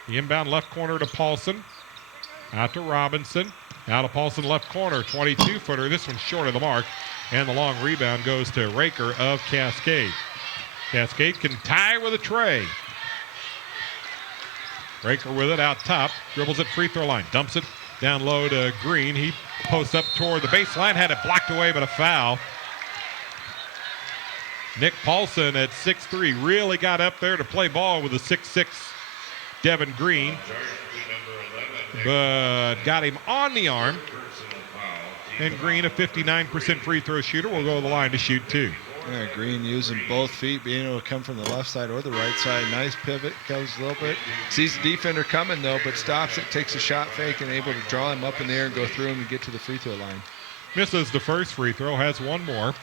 The inbound left corner to Paulson. Out to Robinson. Now to Paulson left corner, 22-footer. This one's short of the mark. And the long rebound goes to Raker of Cascade. Cascade can tie with a tray. Raker with it out top. Dribbles it free throw line. Dumps it down low to Green. He posts up toward the baseline. Had it blocked away, but a foul. Nick Paulson at 6'3" really got up there to play ball with a 6'6" Devin Green, but got him on the arm. And Green, a 59% free throw shooter, will go to the line to shoot two. Yeah, Green using both feet, being able to come from the left side or the right side. Nice pivot, goes a little bit. Sees the defender coming, though, but stops it, takes a shot fake, and able to draw him up in the air and go through him and get to the free throw line. Misses the first free throw, has one more.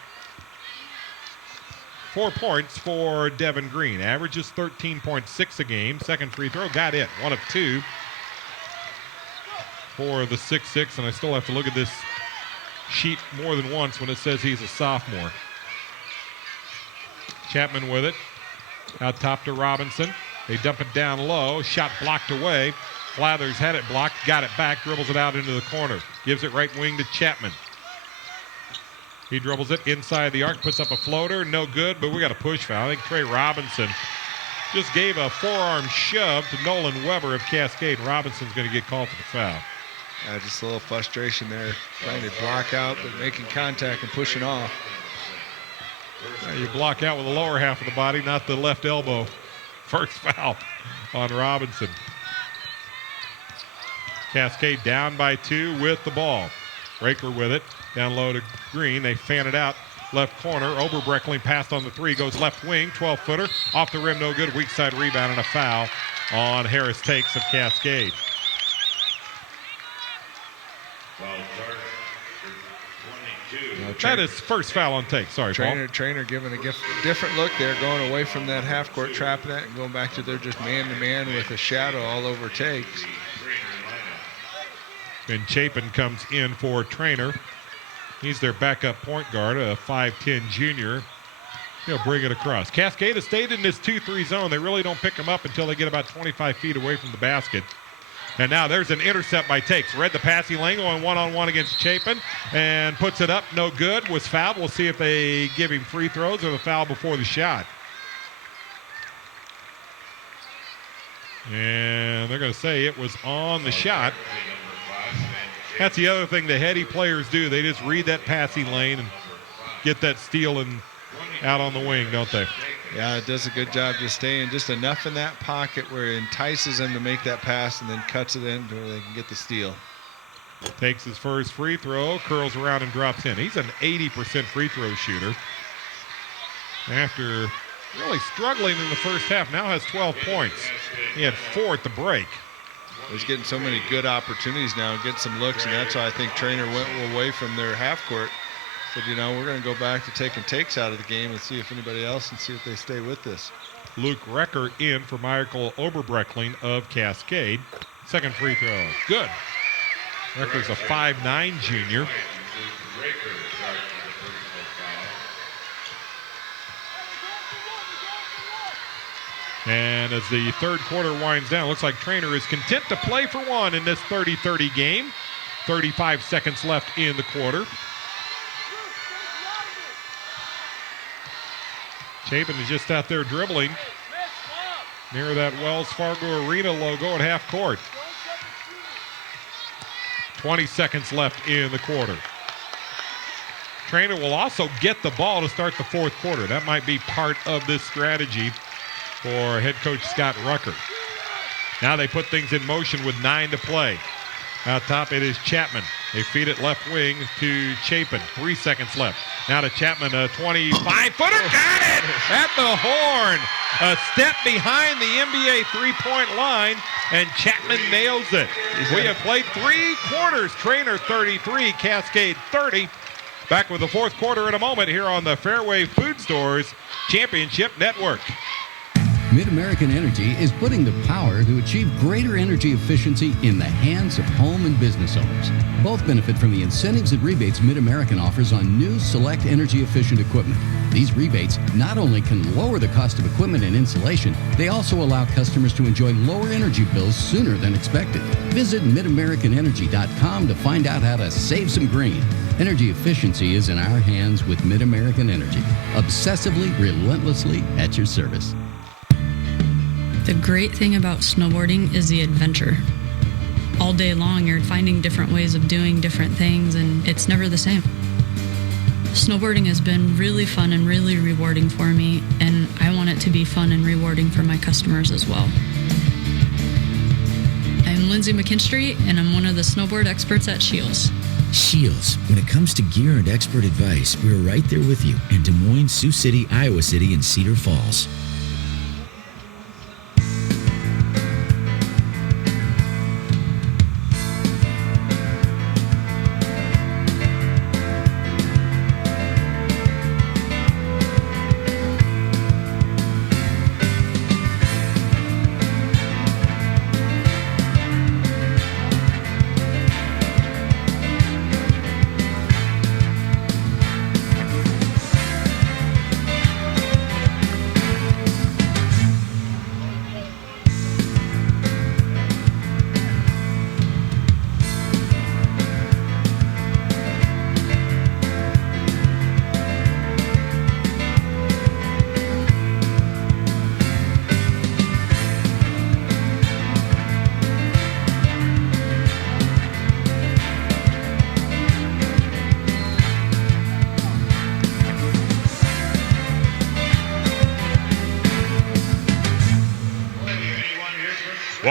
4 points for Devin Green. Averages 13.6 a game. Second free throw, got it. 1 of 2 for the 6'6", and I still have to look at this sheet more than once when it says he's a sophomore. Chapman with it. Out top to Robinson. They dump it down low. Shot blocked away. Flathers had it blocked, got it back, dribbles it out into the corner. Gives it right wing to Chapman. He dribbles it inside the arc, puts up a floater. No good, but we got a push foul. I think Trey Robinson just gave a forearm shove to Nolan Weber of Cascade. Robinson's going to get called for the foul. Just a little frustration there. Trying to block out, but making contact and pushing off. You block out with the lower half of the body, not the left elbow. First foul on Robinson. Cascade down by 2 with the ball. Raker with it. Down low to Green. They fan it out. Left corner. Oberbreckling passed on the 3. Goes left wing. 12-footer. Off the rim. No good. Weak side rebound and a foul on Harris Takes of Cascade. That is first foul on Take. Sorry, Paul. Treynor giving a different look there, going away from that half-court trap net and going back to their just man-to-man with a shadow all over Takes. And Chapin comes in for Treynor. He's their backup point guard, a 5'10 junior. He'll bring it across. Cascade has stayed in this 2-3 zone. They really don't pick him up until they get about 25 feet away from the basket. And now there's an intercept by Takes. Read the passing lane, going one-on-one against Chapin, and puts it up. No good. Was fouled. We'll see if they give him free throws or the foul before the shot. And they're going to say it was on the shot. That's the other thing the heady players do. They just read that passing lane and get that steal and out on the wing, don't they? Yeah, it does a good job just staying just enough in that pocket where it entices them to make that pass and then cuts it in to where they can get the steal. Takes his first free throw, curls around and drops in. He's an 80% free throw shooter. After really struggling in the first half, now has 12 points. He had 4 at the break. He's getting so many good opportunities now, getting some looks, and that's why I think Treynor went away from their half court. Said, you know, we're going to go back to taking Takes out of the game and see if anybody else and see if they stay with this. Luke Recker in for Michael Oberbreckling of Cascade. Second free throw. Good. Recker's a 5'9 junior. And as the third quarter winds down, looks like Treynor is content to play for one in this 30-30 game. 35 seconds left in the quarter. Chapin is just out there dribbling near that Wells Fargo Arena logo at half court. 20 seconds left in the quarter. Treynor will also get the ball to start the fourth quarter. That might be part of this strategy for head coach Scott Rucker. Now they put things in motion with 9 to play. Out top it is Chapman. They feed it left wing to Chapin. 3 seconds left. Now to Chapman, a 25-footer. Got it at the horn. A step behind the NBA three-point line, and Chapman nails it. We have played 3 quarters. Treynor 33, Cascade 30. Back with the fourth quarter in a moment here on the Fairway Food Stores Championship Network. Mid-American Energy is putting the power to achieve greater energy efficiency in the hands of home and business owners. Both benefit from the incentives and rebates Mid-American offers on new select energy-efficient equipment. These rebates not only can lower the cost of equipment and installation, they also allow customers to enjoy lower energy bills sooner than expected. Visit MidAmericanEnergy.com to find out how to save some green. Energy efficiency is in our hands with Mid-American Energy. Obsessively, relentlessly at your service. The great thing about snowboarding is the adventure. All day long, you're finding different ways of doing different things, and it's never the same. Snowboarding has been really fun and really rewarding for me, and I want it to be fun and rewarding for my customers as well. I'm Lindsay McKinstry, and I'm one of the snowboard experts at Shields. Shields. When it comes to gear and expert advice, we're right there with you in Des Moines, Sioux City, Iowa City, and Cedar Falls.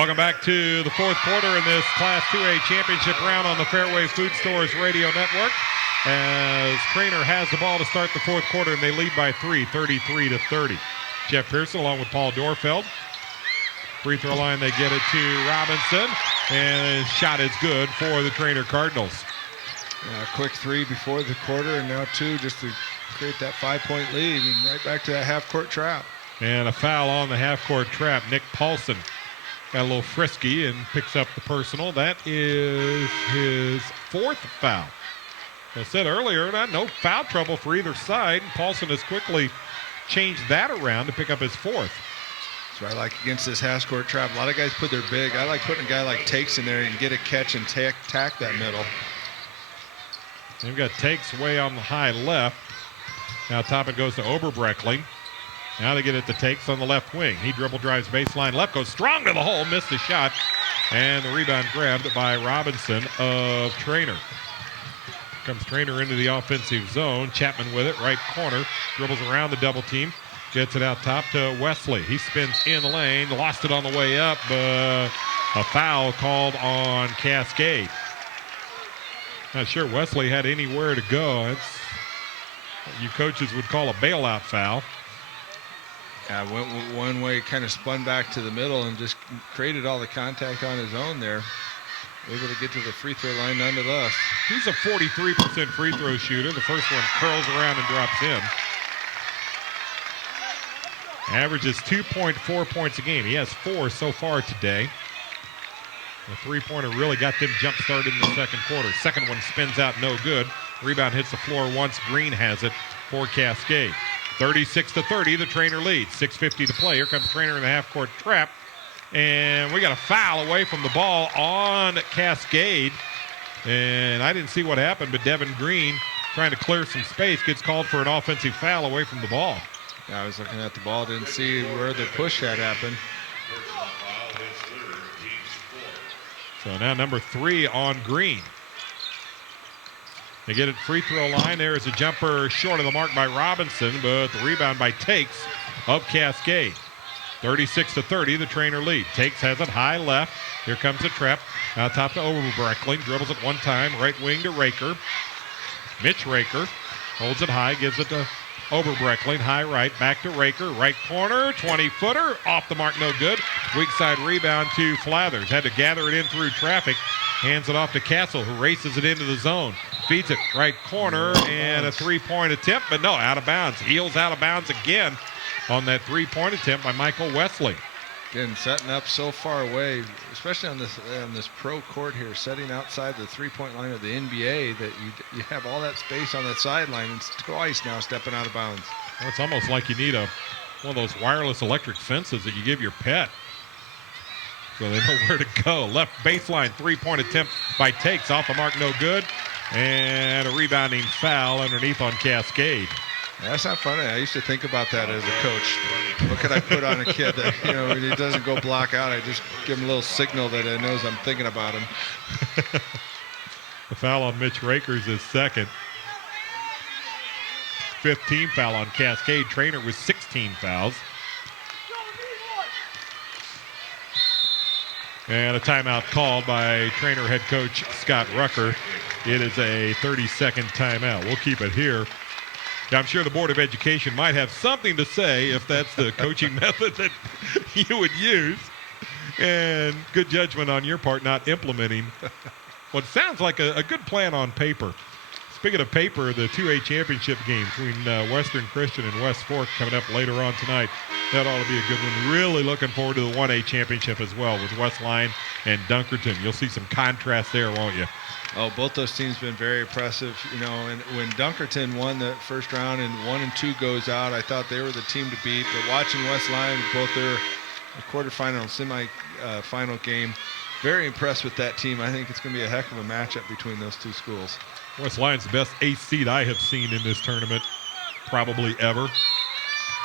Welcome back to the fourth quarter in this Class 2A championship round on the Fairway Food Stores Radio Network. As Treynor has the ball to start the fourth quarter, and they lead by 3, 33-30. Jeff Pearson along with Paul Dorfeld. Free throw line, they get it to Robinson, and shot is good for the Treynor Cardinals. Quick 3 before the quarter, and now 2 just to create that 5-point lead, and right back to that half-court trap. And a foul on the half-court trap. Nick Paulson got a little frisky and picks up the personal. That is his 4th foul. As I said earlier, no foul trouble for either side. Paulson has quickly changed that around to pick up his 4th. That's right, like against this half-court trap, a lot of guys put their big. I like putting a guy like Takes in there and get a catch and tack that middle. They've got Takes way on the high left. Now top it goes to Oberbreckling. Now they get it to Takes on the left wing. He dribble drives baseline left, goes strong to the hole, missed the shot. And the rebound grabbed by Robinson of Treynor. Comes Treynor into the offensive zone. Chapman with it, right corner. Dribbles around the double team. Gets it out top to Wesley. He spins in the lane, lost it on the way up. A foul called on Cascade. Not sure Wesley had anywhere to go. It's what you coaches would call a bailout foul. Yeah, went one way, kind of spun back to the middle and just created all the contact on his own there. Able to get to the free throw line nonetheless. He's a 43% free throw shooter. The first one curls around and drops in. Averages 2.4 points a game. He has 4 so far today. The three-pointer really got them jump-started in the second quarter. Second one spins out, no good. Rebound hits the floor once. Green has it for Cascade. 36-30, the Treynor leads. 6:50 to play. Here comes Treynor in the half-court trap. And we got a foul away from the ball on Cascade. And I didn't see what happened, but Devin Green, trying to clear some space, gets called for an offensive foul away from the ball. Yeah, I was looking at the ball, didn't see where the push had happened. So now number 3 on Green. They get it free throw line. There is a jumper short of the mark by Robinson, but the rebound by Takes of Cascade. 36-30, the Treynor lead. Takes has it high left. Here comes the trap. Now top to Oberbreckling. Dribbles it one time. Right wing to Raker. Mitch Raker holds it high. Gives it to Oberbreckling. High right. Back to Raker. Right corner. 20-footer. Off the mark. No good. Weak side rebound to Flathers. Had to gather it in through traffic. Hands it off to Castle, who races it into the zone. Feeds it right corner and a three-point attempt. But no, out of bounds. Heels out of bounds again on that three-point attempt by Michael Wesley. Again, setting up so far away, especially on this pro court here, setting outside the three-point line of the NBA, that you have all that space on that sideline. It's twice now stepping out of bounds. Well, it's almost like you need one of those wireless electric fences that you give your pet, so they know where to go. Left baseline three-point attempt by Takes, off the mark, no good, and a rebounding foul underneath on Cascade. That's not funny. I used to think about that as a coach. What could I put on a kid that, when he doesn't go block out, I just give him a little signal that it knows I'm thinking about him. The foul on Mitch Rakers is second. 5th team foul on Cascade. Treynor with 16 fouls. And a timeout called by Treynor head coach Scott Rucker. It is a 30-second timeout. We'll keep it here. I'm sure the Board of Education might have something to say if that's the coaching method that you would use. And good judgment on your part not implementing what sounds like a good plan on paper. Speaking of paper, the 2A championship game between Western Christian and West Fork coming up later on tonight. That ought to be a good one. Really looking forward to the 1A championship as well with Westline and Dunkerton. You'll see some contrast there, won't you? Oh, both those teams been very impressive, and when Dunkerton won the first round and 1 and 2 goes out, I thought they were the team to beat. But watching Westline, both their quarterfinal and semi-final game, very impressed with that team. I think it's going to be a heck of a matchup between those two schools. Westline's the best 8th seed I have seen in this tournament, probably ever.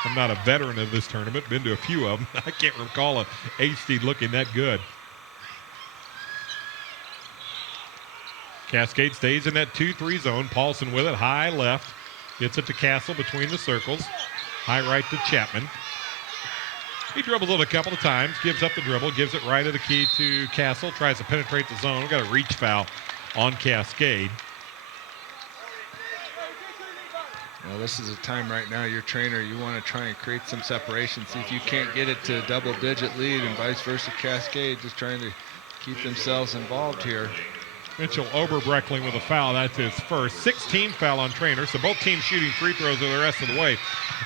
I'm not a veteran of this tournament, been to a few of them. I can't recall an 8th seed looking that good. Cascade stays in that 2-3 zone. Paulson with it, high left. Gets it to Castle between the circles. High right to Chapman. He dribbles it a couple of times, gives up the dribble, gives it right of the key to Castle, tries to penetrate the zone. We've got a reach foul on Cascade. Well, this is a time right now, your Treynor, you want to try and create some separation. See if you can't get it to a double-digit lead, and vice versa. Cascade just trying to keep themselves involved here. Mitchell Oberbreckling with a foul. That's his first. 16 foul on Treynor, so both teams shooting free throws the rest of the way.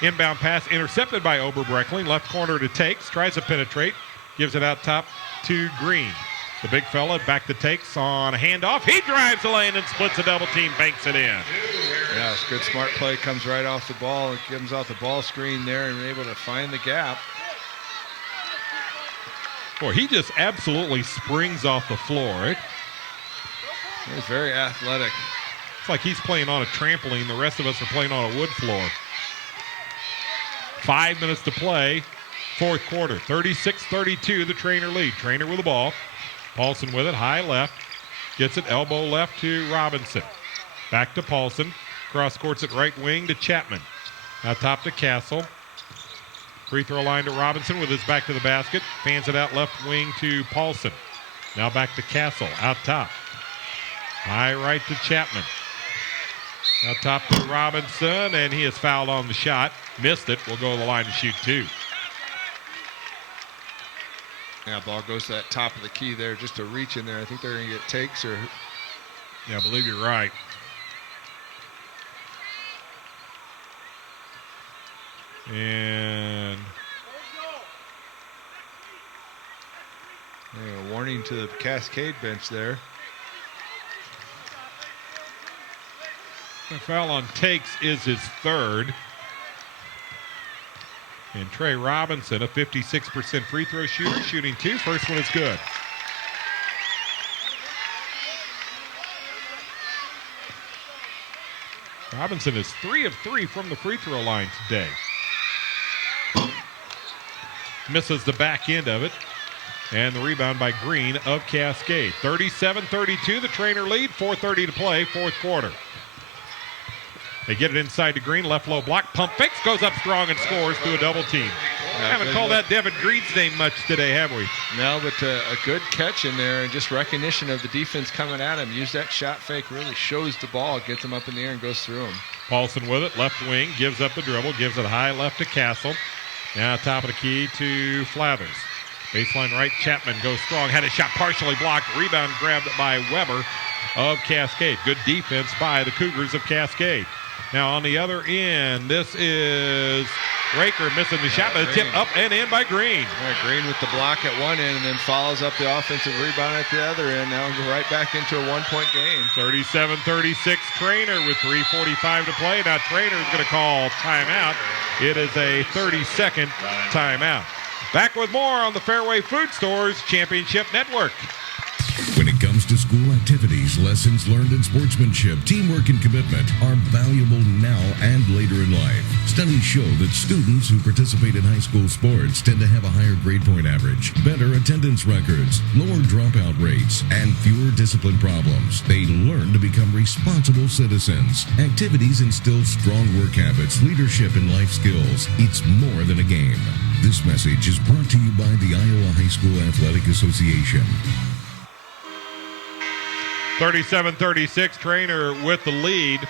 Inbound pass intercepted by Oberbreckling. Left corner to Takes. Tries to penetrate. Gives it out top to Green. The big fella back to Takes on a handoff. He drives the lane and splits a double team. Banks it in. Yeah, it's good smart play. Comes right off the ball. It comes off the ball screen there and able to find the gap. Boy, he just absolutely springs off the floor. Right? He's very athletic. It's like he's playing on a trampoline. The rest of us are playing on a wood floor. 5 minutes to play. Fourth quarter. 36-32, the Treynor lead. Treynor with the ball. Paulson with it. High left. Gets it elbow left to Robinson. Back to Paulson. Cross courts it right wing to Chapman. Now top to Castle. Free throw line to Robinson with his back to the basket. Fans it out left wing to Paulson. Now back to Castle. Out top. High right to Chapman. Now top to Robinson, and he is fouled on the shot. Missed it. Will go to the line to shoot two. Yeah, ball goes to that top of the key there. Just a reach in there. I think they're going to get Takes or... Yeah, I believe you're right. And a warning to the Cascade bench there. The foul on Takes is his third. And Trey Robinson, a 56% free throw shooter, shooting two. First one is good. Robinson is 3 of 3 from the free throw line today. Misses the back end of it. And the rebound by Green of Cascade. 37-32, the Treynor lead. 4:30 to play, fourth quarter. They get it inside to Green, left low block, pump fakes, goes up strong and scores through a double team. Haven't called that Devin Green's name much today, have we? No, but a good catch in there and just recognition of the defense coming at him. Use that shot fake, really shows the ball, gets him up in the air and goes through him. Paulson with it, left wing, gives up the dribble, gives it high left to Castle. Now top of the key to Flathers. Baseline right, Chapman goes strong, had his shot partially blocked, rebound grabbed by Weber of Cascade. Good defense by the Cougars of Cascade. Now on the other end, this is Raker missing the shot, but a tip up and in by Green. Yeah, Green with the block at one end and then follows up the offensive rebound at the other end. Now we'll go right back into a one-point game. 37-36, Treynor with 3:45 to play. Now Treynor is going to call timeout. It is a 30-second timeout. Back with more on the Fairway Food Stores Championship Network. When it comes to school activities, lessons learned in sportsmanship, teamwork, and commitment are valuable now and later in life. Studies show that students who participate in high school sports tend to have a higher grade point average, better attendance records, lower dropout rates, and fewer discipline problems. They learn to become responsible citizens. Activities instill strong work habits, leadership, and life skills. It's more than a game. This message is brought to you by the Iowa High School Athletic Association. 37-36, Treynor with the lead.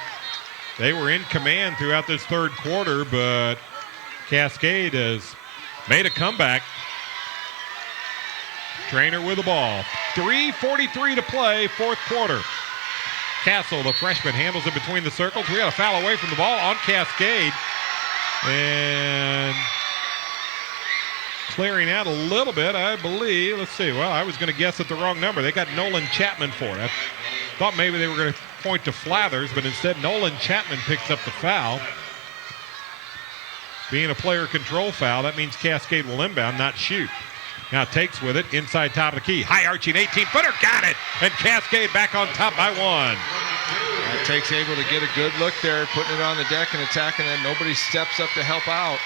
They were in command throughout this third quarter, but Cascade has made a comeback. Treynor with the ball. 3:43 to play, fourth quarter. Castle, the freshman, handles it between the circles. We got a foul away from the ball on Cascade. And clearing out a little bit, I believe. Let's see. Well, I was going to guess at the wrong number. They got Nolan Chapman for it. I thought maybe they were going to point to Flathers, but instead Nolan Chapman picks up the foul. Being a player control foul, that means Cascade will inbound, not shoot. Now Takes with it, inside top of the key. High arching 18-footer, got it! And Cascade back on top by one. Takes able to get a good look there, putting it on the deck and attacking it. Nobody steps up to help out.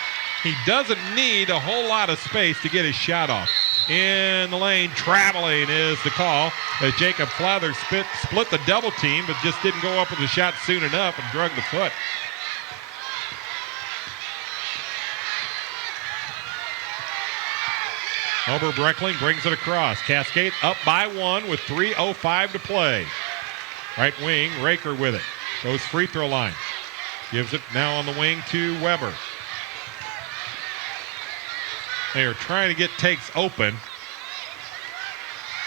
He doesn't need a whole lot of space to get his shot off. In the lane, traveling is the call. Jacob Flathers split the double team, but just didn't go up with the shot soon enough and drug the foot. Oberbreckling brings it across. Cascade up by 1 with 3:05 to play. Right wing, Raker with it. Goes free throw line. Gives it now on the wing to Weber. They are trying to get Takes open.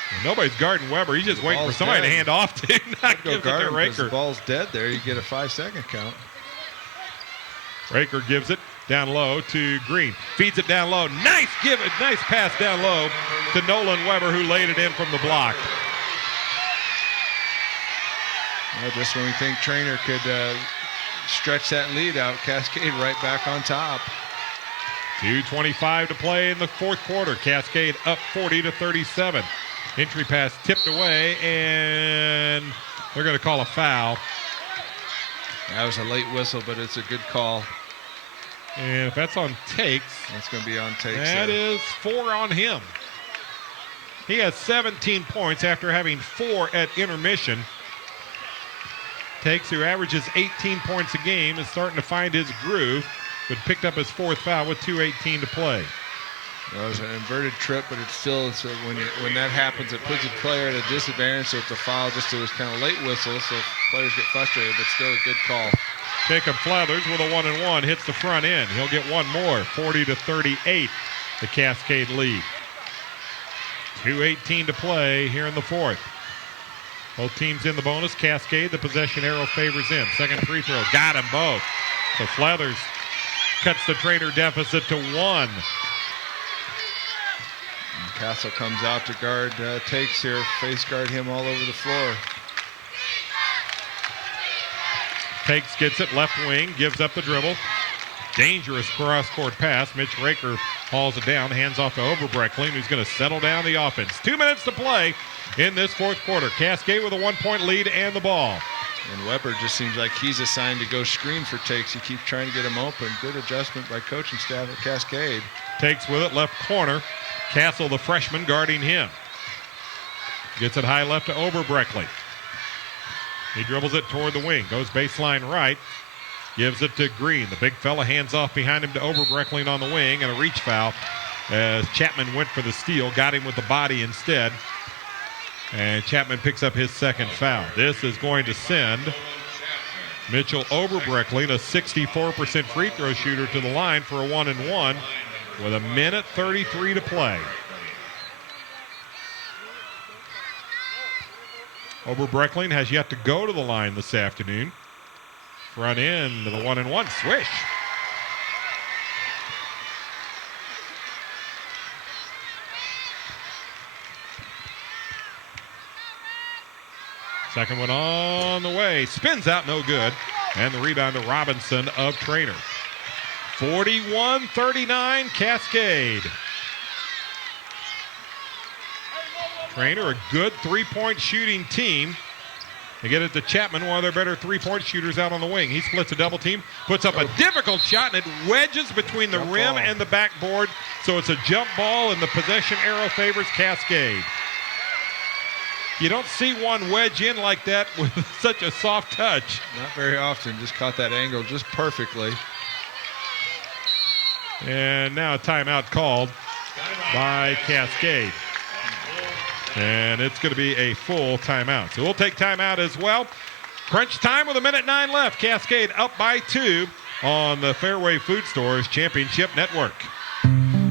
And nobody's guarding Weber. He's just waiting for somebody to hand off to. Not give it to Raker. The ball's dead there. You get a 5-second count. Raker gives it down low to Green. Feeds it down low. Nice pass down low to Nolan Weber, who laid it in from the block. Well, just when we think Treynor could stretch that lead out, Cascade right back on top. 2:25 to play in the fourth quarter. Cascade up 40-37. Entry pass tipped away, and they're going to call a foul. That was a late whistle, but it's a good call. And if that's on Takes, that's going to be on Takes. That is 4 on him. He has 17 points after having 4 at intermission. Takes, who averages 18 points a game, is starting to find his groove, but picked up his 4th foul with 2:18 to play. Well, it was an inverted trip, but it's still, when that happens, it puts a player at a disadvantage, so it's a foul. Just it was kind of late whistle, so players get frustrated, but still a good call. Jacob Flathers with a 1-and-1 hits the front end. He'll get one more. 40-38, the Cascade lead. 2:18 to play here in the fourth. Both teams in the bonus. Cascade, the possession arrow favors him. Second free throw, got him both. So Flathers cuts the Treynor deficit to 1. And Castle comes out to guard Takes here, face guard him all over the floor. Takes gets it left wing, gives up the dribble. Dangerous cross-court pass. Mitch Raker hauls it down, hands off to Oberbreckling, who's going to settle down the offense. 2 minutes to play in this fourth quarter. Cascade with a 1-point lead and the ball. And Weber just seems like he's assigned to go screen for Takes. You keep trying to get him open. Good adjustment by coaching staff at Cascade. Takes with it, left corner. Castle, the freshman, guarding him. Gets it high left to Oberbreckling. He dribbles it toward the wing, goes baseline right, gives it to Green. The big fella hands off behind him to Oberbreckling on the wing, and a reach foul as Chapman went for the steal, got him with the body instead. And Chapman picks up his second foul. This is going to send Mitchell Oberbreckling, a 64% free throw shooter, to the line for a 1-and-1 with 1:33 to play. Oberbreckling has yet to go to the line this afternoon. Front end to the 1-and-1 swish. Second one on the way. Spins out, no good. And the rebound to Robinson of Treynor. 41-39 Cascade. Treynor, a good three-point shooting team. They get it to Chapman, one of their better three-point shooters out on the wing. He splits a double team, puts up a difficult shot, and it wedges between the rim and the backboard. So it's a jump ball, and the possession arrow favors Cascade. You don't see one wedge in like that with such a soft touch. Not very often. Just caught that angle just perfectly. And now a timeout called by Cascade. And it's going to be a full timeout. So we'll take timeout as well. Crunch time with 1:09 left. Cascade up by 2 on the Fairway Food Stores Championship Network.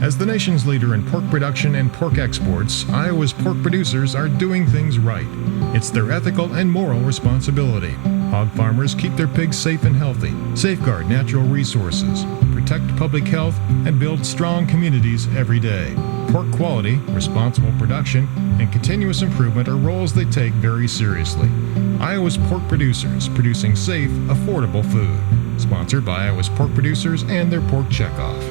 As the nation's leader in pork production and pork exports, Iowa's pork producers are doing things right. It's their ethical and moral responsibility. Hog farmers keep their pigs safe and healthy, safeguard natural resources, protect public health, and build strong communities every day. Pork quality, responsible production, and continuous improvement are roles they take very seriously. Iowa's pork producers, producing safe, affordable food. Sponsored by Iowa's pork producers and their pork checkoff.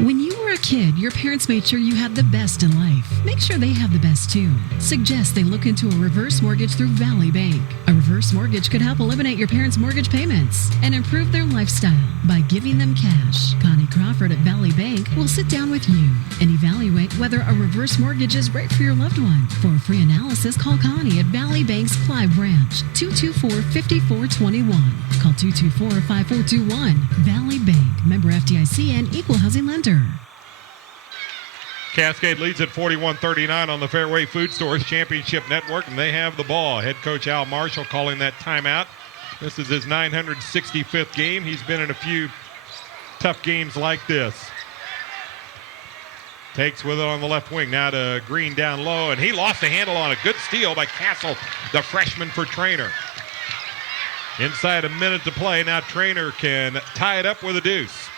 When you were a kid, your parents made sure you had the best in life. Make sure they have the best too. Suggest they look into a reverse mortgage through Valley Bank. A reverse mortgage could help eliminate your parents' mortgage payments and improve their lifestyle by giving them cash. Connie Crawford at Valley Bank will sit down with you and evaluate whether a reverse mortgage is right for your loved one. For a free analysis, call Connie at Valley Bank's Clive Branch, 224-5421. Call 224-5421. Valley Bank, member FDIC and equal housing lender. Cascade leads at 41-39 on the Fairway Food Stores Championship Network, and they have the ball. Head coach Al Marshall calling that timeout. This is his 965th game. He's been in a few tough games like this. Takes with it on the left wing. Now to Green down low, and he lost the handle on a good steal by Castle, the freshman for Treynor. Inside a minute to play. Now Treynor can tie it up with a deuce.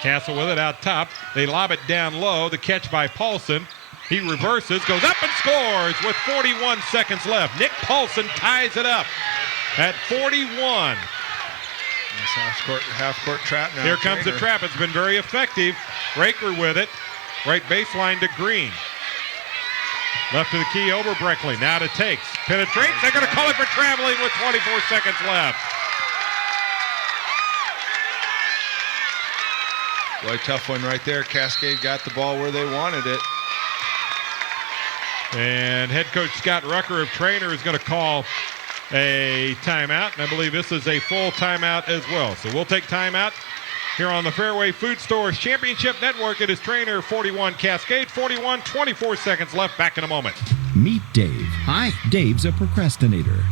Castle with it out top. They lob it down low. The catch by Paulson. He reverses, goes up and scores with 41 seconds left. Nick Paulson ties it up at 41. Half-court trap now. Here comes the trap. It's been very effective. Raker with it. Right baseline to Green. Left to the key, Oberbreckley. Now to Takes. Penetrates. They're going to call it for traveling with 24 seconds left. Boy, tough one right there. Cascade got the ball where they wanted it. And head coach Scott Rucker of Treynor is going to call a timeout, and I believe this is a full timeout as well. So we'll take timeout here on the Fairway Food Stores Championship Network. It is Treynor 41, Cascade 41, 24 seconds left. Back in a moment. Meet Dave. Hi. Dave's a procrastinator.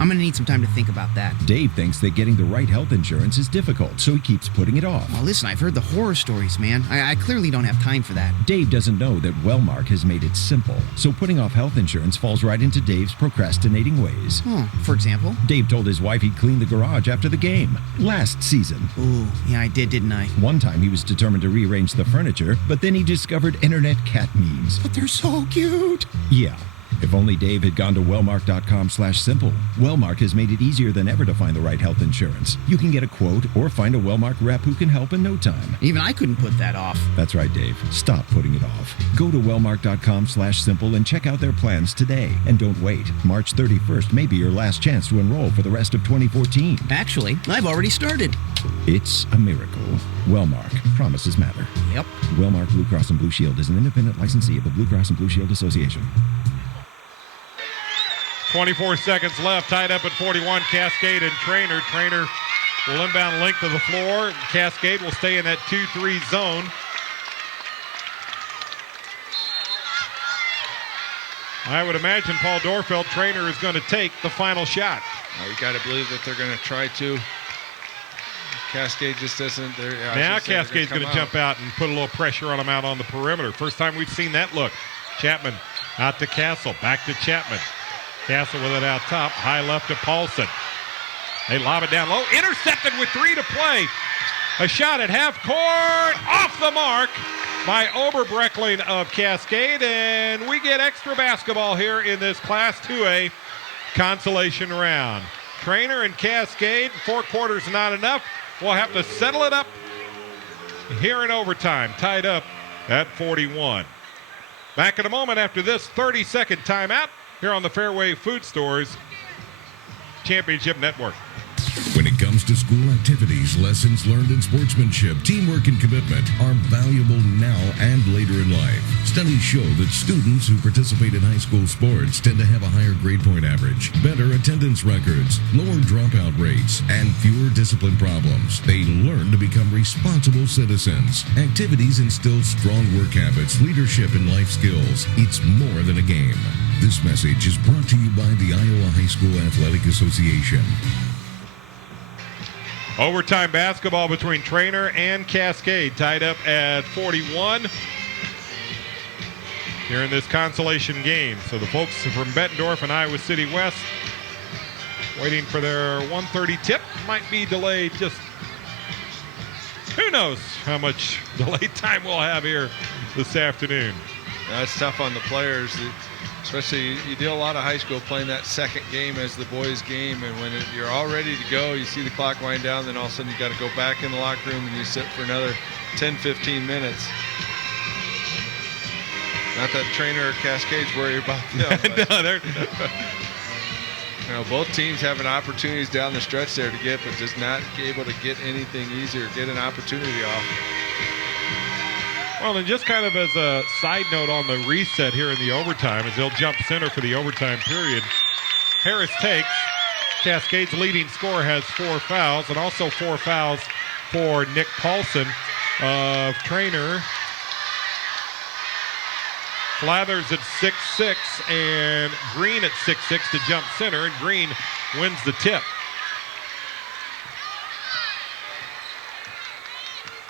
I'm going to need some time to think about that. Dave thinks that getting the right health insurance is difficult, so he keeps putting it off. Well, listen, I've heard the horror stories, man. I clearly don't have time for that. Dave doesn't know that Wellmark has made it simple, so putting off health insurance falls right into Dave's procrastinating ways. Oh, for example? Dave told his wife he'd clean the garage after the game. Last season. Ooh, yeah, I did, didn't I? One time he was determined to rearrange the furniture, but then he discovered internet cat memes. But they're so cute. Yeah. If only Dave had gone to wellmark.com/simple. Wellmark has made it easier than ever to find the right health insurance. You can get a quote or find a Wellmark rep who can help in no time. Even I couldn't put that off. That's right, Dave. Stop putting it off. Go to wellmark.com/simple and check out their plans today. And don't wait. March 31st may be your last chance to enroll for the rest of 2014. Actually, I've already started. It's a miracle. Wellmark. Promises matter. Yep. Wellmark Blue Cross and Blue Shield is an independent licensee of the Blue Cross and Blue Shield Association. 24 seconds left, tied up at 41, Cascade and Treynor. Treynor will inbound length of the floor. Cascade will stay in that 2-3 zone. I would imagine Paul Dorfeld, Treynor is going to take the final shot. Well, you got to believe that they're going to try to. Cascade just doesn't. Now Cascade's going to jump out and put a little pressure on him out on the perimeter. First time we've seen that look. Chapman out to Castle, back to Chapman. Castle with it out top, high left to Paulson. They lob it down low, intercepted with 3 to play. A shot at half court, off the mark by Oberbreckley of Cascade, and we get extra basketball here in this Class 2A consolation round. Treynor and Cascade, 4 quarters not enough. We'll have to settle it up here in overtime, tied up at 41. Back in a moment after this 30-second timeout here on the Fairway Food Stores Championship Network. When it comes to school activities, lessons learned in sportsmanship, teamwork, and commitment are valuable now and later in life. Studies show that students who participate in high school sports tend to have a higher grade point average, better attendance records, lower dropout rates, and fewer discipline problems. They learn to become responsible citizens. Activities instill strong work habits, leadership, and life skills. It's more than a game. This message is brought to you by the Iowa High School Athletic Association. Overtime basketball between Treynor and Cascade, tied up at 41 here in this consolation game. So the folks from Bettendorf and Iowa City West waiting for their 1:30 tip. Might be delayed just, who knows how much delayed time we'll have here this afternoon. That's tough on the players. Especially, you deal a lot of high school playing that second game as the boys' game, and when you're all ready to go, you see the clock wind down, then all of a sudden you got to go back in the locker room and you sit for another 10-15 minutes. Not that Treynor or Cascade's worried about them. No, they're both teams having opportunities down the stretch there to get, but just not able to get anything easier, get an opportunity off. Well, and just kind of as a side note on the reset here in the overtime, as they'll jump center for the overtime period, Harris takes. Cascade's leading scorer has 4 fouls, and also 4 fouls for Nick Paulson of Treynor. Flathers at 6'6", and Green at 6'6" to jump center, and Green wins the tip.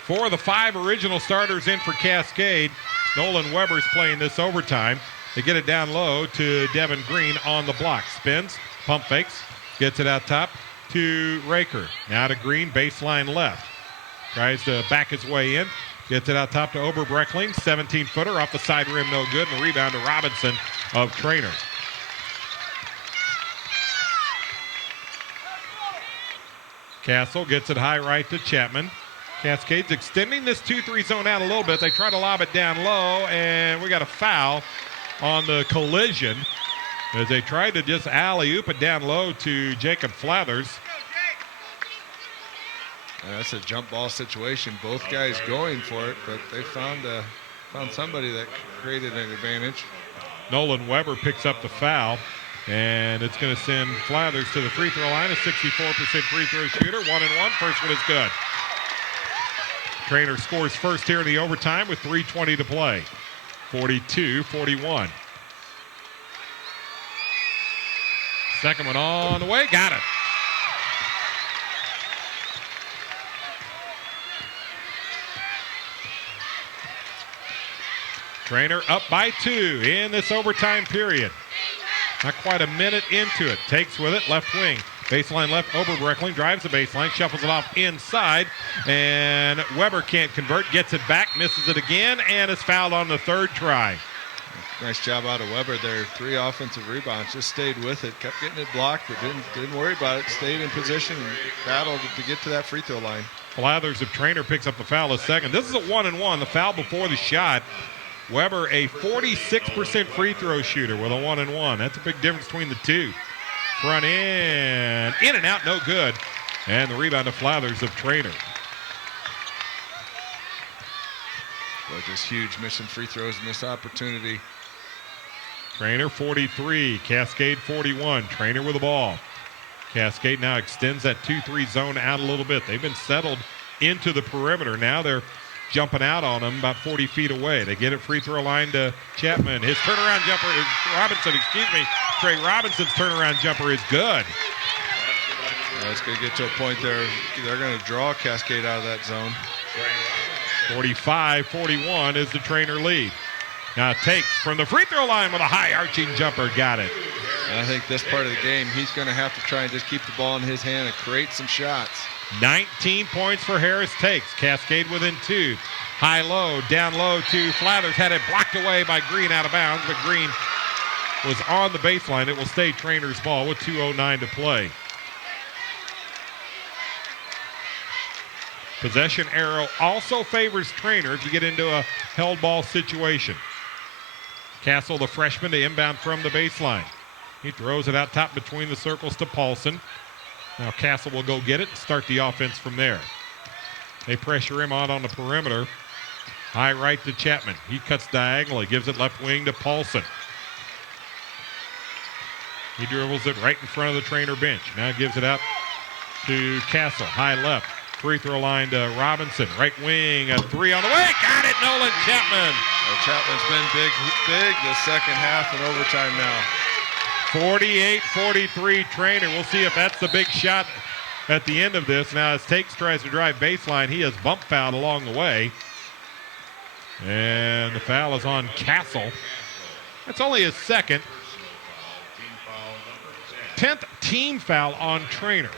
Four of the 5 original starters in for Cascade. Nolan Weber's playing this overtime. They get it down low to Devin Green on the block. Spins, pump fakes, gets it out top to Raker. Now to Green, baseline left. Tries to back his way in. Gets it out top to Oberbreckling. 17-footer off the side rim, no good. And the rebound to Robinson of Treynor. Castle gets it high right to Chapman. Cascade's extending this 2-3 zone out a little bit. They try to lob it down low, and we got a foul on the collision as they tried to just alley-oop it down low to Jacob Flathers. That's a jump ball situation. Both guys going for it, but they found somebody that created an advantage. Nolan Weber picks up the foul, and it's going to send Flathers to the free throw line. A 64% free throw shooter. 1-1. First one is good. Treynor scores first here in the overtime with 3:20 to play. 42-41. Second one on the way. Got it. Treynor up by 2 in this overtime period. Not quite a minute into it. Takes with it, left wing. Baseline left, Oberbreckling drives the baseline, shuffles it off inside, and Weber can't convert, gets it back, misses it again, and is fouled on the third try. Nice job out of Weber there. 3 offensive rebounds, just stayed with it, kept getting it blocked, but didn't worry about it, stayed in position and battled to get to that free throw line. Flathers of Treynor picks up the foul a second. This is a 1-1, the foul before the shot. Weber, a 46% free throw shooter with a 1-1. That's a big difference between the two. Front in and out, no good. And the rebound to Flathers of Treynor. Boy, just huge missing free throws in this opportunity. Treynor 43, Cascade 41. Treynor with the ball. Cascade now extends that 2-3 zone out a little bit. They've been settled into the perimeter. Now they're jumping out on them about 40 feet away. They get it free throw line to Chapman. His turnaround jumper is Trey Robinson's turnaround jumper is good. It's going to get to a point there. They're going to draw Cascade out of that zone. 45-41 is the Treynor lead. Now takes from the free throw line with a high arching jumper. Got it. And I think this part of the game, he's going to have to try and just keep the ball in his hand and create some shots. 19 points for Harris Takes. Cascade within 2. High-low, down low to Flathers. Had it blocked away by Green out of bounds, but Green was on the baseline. It will stay Treynor's ball with 2:09 to play. Possession arrow also favors Treynor if you get into a held ball situation. Castle, the freshman, to inbound from the baseline. He throws it out top between the circles to Paulson. Now Castle will go get it and start the offense from there. They pressure him out on the perimeter. High right to Chapman. He cuts diagonally, gives it left wing to Paulson. He dribbles it right in front of the Treynor bench. Now gives it out to Castle. High left. Free throw line to Robinson. Right wing, a 3 on the way. Got it, Nolan Chapman. Well, Chapman's been big the second half and overtime now. 48-43 Treynor. We'll see if that's the big shot at the end of this. Now as Takes tries to drive baseline, he has bump fouled along the way. And the foul is on Castle. That's only his second. 10th team foul on Treynor.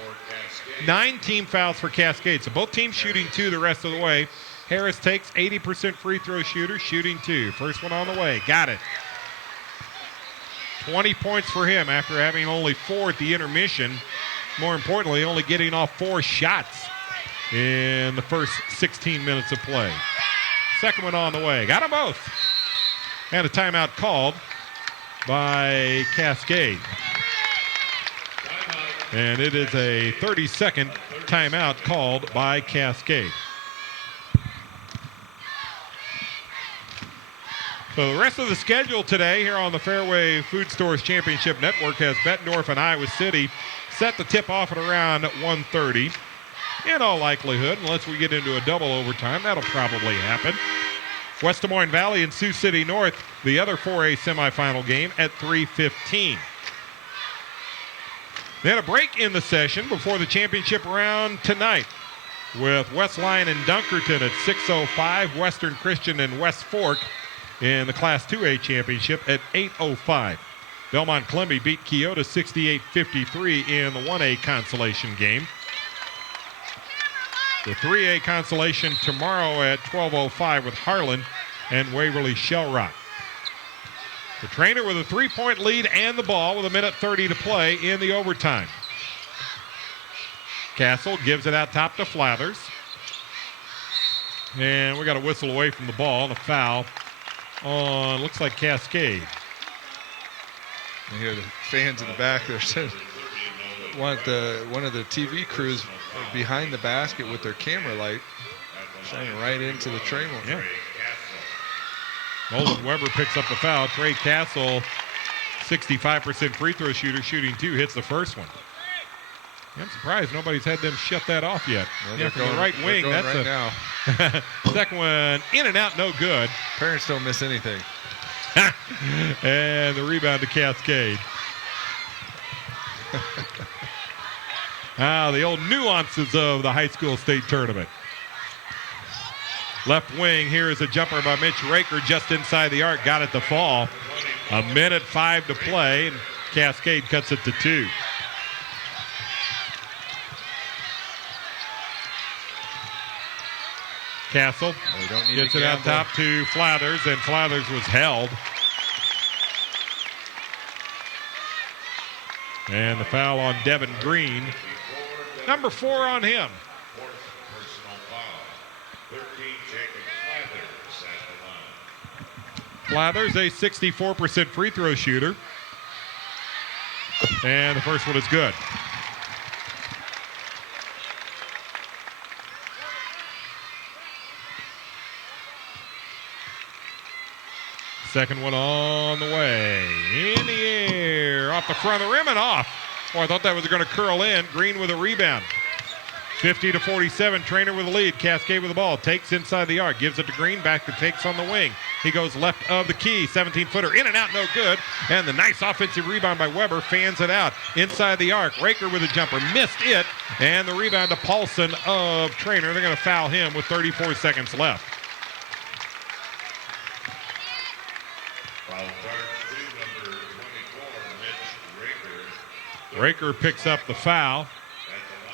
9 team fouls for Cascade. So both teams shooting 2 the rest of the way. Harris Takes 80% free throw shooter, shooting 2. First one on the way. Got it. 20 points for him after having only 4 at the intermission. More importantly, only getting off 4 shots in the first 16 minutes of play. Second one on the way. Got them both. And a timeout called by Cascade. And it is a 30-second timeout called by Cascade. So the rest of the schedule today here on the Fairway Food Stores Championship Network has Bettendorf and Iowa City set to tip off at around 1:30. In all likelihood, unless we get into a double overtime, that'll probably happen. West Des Moines Valley and Sioux City North, the other 4A semifinal game at 3:15. They had a break in the session before the championship round tonight with West Lyon and Dunkerton at 6:05, Western Christian and West Fork in the Class 2A championship at 8:05. Belmont Columbia beat Keota 68-53 in the 1A consolation game. The 3A consolation tomorrow at 12:05 with Harlan and Waverly Shellrock. The Treynor with a 3-point lead and the ball with 1:30 to play in the overtime. Castle gives it out top to Flathers. And we got a whistle away from the ball and a foul on, looks like Cascade. I hear the fans in the back there saying, one of the TV crews behind the basket with their camera light shining right into the Treynor. Yeah. Nolan Weber picks up the foul. Trey Castle, 65% free throw shooter, shooting 2, hits the first one. I'm surprised nobody's had them shut that off yet. Well, yeah, from the right wing, that's right now. Second one in and out, no good. Parents don't miss anything. And the rebound to Cascade. The old nuances of the high school state tournament. Left wing, here is a jumper by Mitch Raker just inside the arc. Got it to fall. 1:05 to play, and Cascade cuts it to 2. Castle gets it out top to Flathers, and Flathers was held. And the foul on Devin Green. Number 4 on him. Flathers, a 64% free throw shooter. And the first one is good. Second one on the way. In the air, off the front of the rim and off. Oh, I thought that was going to curl in. Green with a rebound. 50-47, Treynor with the lead. Cascade with the ball. Takes inside the arc. Gives it to Green. Back to Takes on the wing. He goes left of the key. 17-footer. In and out, no good. And the nice offensive rebound by Weber. Fans it out. Inside the arc. Raker with a jumper. Missed it. And the rebound to Paulson of Treynor. They're going to foul him with 34 seconds left. Raker picks up the foul.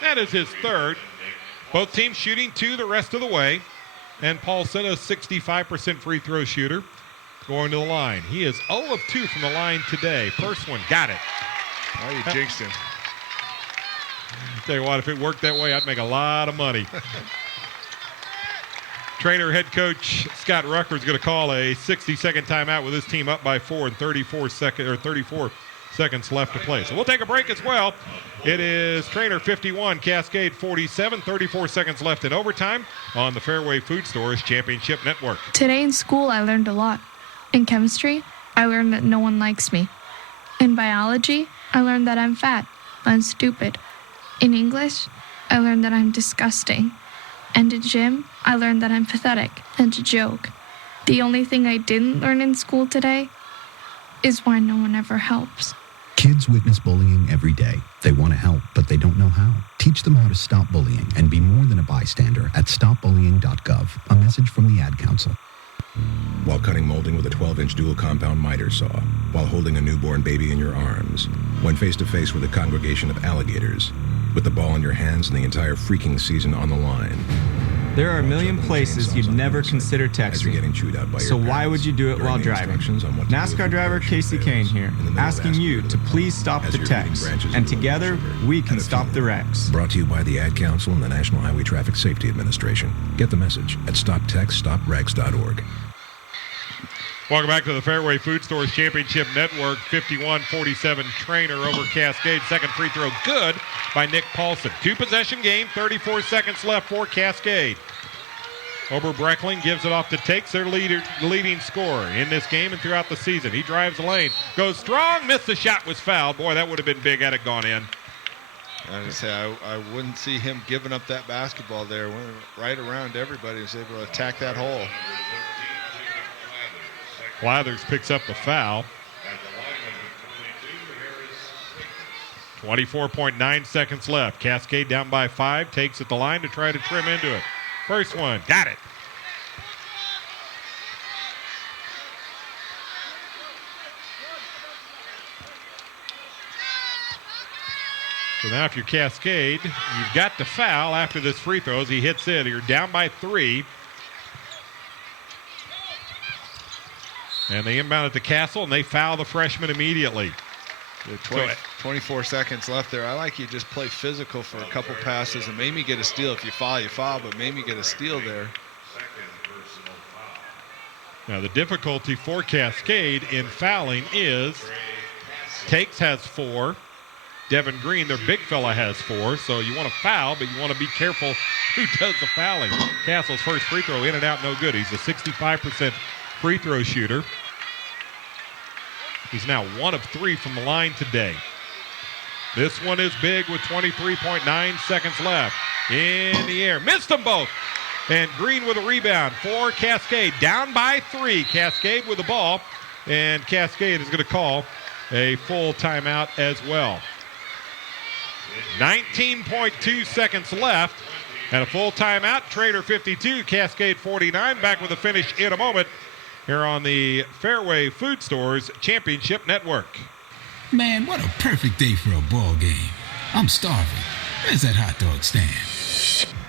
That is his third. Both teams shooting 2 the rest of the way. And Paulson, a 65% free throw shooter, going to the line. He is 0 of 2 from the line today. First one, got it. Oh, you jinxed him. Tell you what, if it worked that way, I'd make a lot of money. Treynor head coach Scott Rucker is going to call a 60-second timeout with his team up by 4 and 34 seconds left to play. So we'll take a break as well. It is Treynor 51, Cascade 47, 34 seconds left in overtime on the Fairway Food Stores Championship Network. Today in school, I learned a lot. In chemistry, I learned that no one likes me. In biology, I learned that I'm fat and stupid. In English, I learned that I'm disgusting. And in gym, I learned that I'm pathetic and a joke. The only thing I didn't learn in school today is why no one ever helps. Kids witness bullying every day. They want to help, but they don't know how. Teach them how to stop bullying and be more than a bystander at stopbullying.gov. A message from the Ad Council. While cutting molding with a 12-inch dual compound miter saw, while holding a newborn baby in your arms, when face to face with a congregation of alligators, with the ball in your hands and the entire freaking season on the line. There are a million places you'd never consider texting, so why would you do it while driving? NASCAR driver Casey Kane here, asking you to please stop the text, and together we can stop the wrecks. Brought to you by the Ad Council and the National Highway Traffic Safety Administration. Get the message at stoptextstopwrecks.org. Welcome back to the Fairway Food Stores Championship Network. 51-47 Treynor over Cascade. Second free throw good by Nick Paulson. 2-possession game, 34 seconds left for Cascade. Oberbreckling gives it off to Takes, their leading scorer in this game and throughout the season. He drives the lane, goes strong, missed the shot, was fouled. Boy, that would have been big had it gone in. I just say I wouldn't see him giving up that basketball there. Went right around everybody, was able to attack that hole. Blathers picks up the foul. 24.9 seconds left. Cascade down by 5, takes at the line to try to trim into it. First one, got it. So now if you're Cascade, you've got to foul after this free throw as he hits it. You're down by 3. And they inbound at the Castle, and they foul the freshman immediately. 24 seconds left there. I like you just play physical for a couple passes and maybe get a steal. If you foul, but maybe get a steal there. Now the difficulty for Cascade in fouling is Takes has 4. Devin Green, their big fella, has 4. So you want to foul, but you want to be careful who does the fouling. Castle's first free throw in and out, no good. He's a 65% free throw shooter. He's now 1 of 3 from the line today. This one is big with 23.9 seconds left. In the air. Missed them both. And Green with a rebound for Cascade. Down by 3. Cascade with the ball. And Cascade is going to call a full timeout as well. 19.2 seconds left. And a full timeout. Treynor 52, Cascade 49. Back with a finish in a moment here on the Fairway Food Stores Championship Network. Man, what a perfect day for a ball game. I'm starving. Where's that hot dog stand?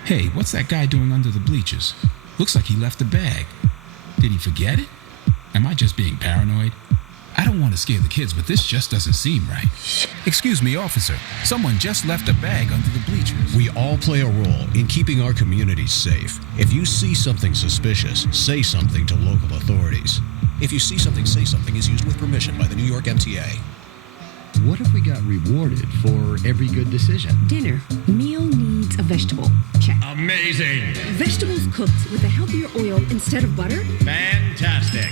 Hey, what's that guy doing under the bleachers? Looks like he left a bag. Did he forget it? Am I just being paranoid? I don't want to scare the kids, but this just doesn't seem right. Excuse me, officer. Someone just left a bag under the bleachers. We all play a role in keeping our communities safe. If you see something suspicious, say something to local authorities. If you see something, say something is used with permission by the New York MTA. What if we got rewarded for every good decision? Dinner. Meal needs a vegetable. Check. Amazing. Vegetables cooked with a healthier oil instead of butter. Fantastic.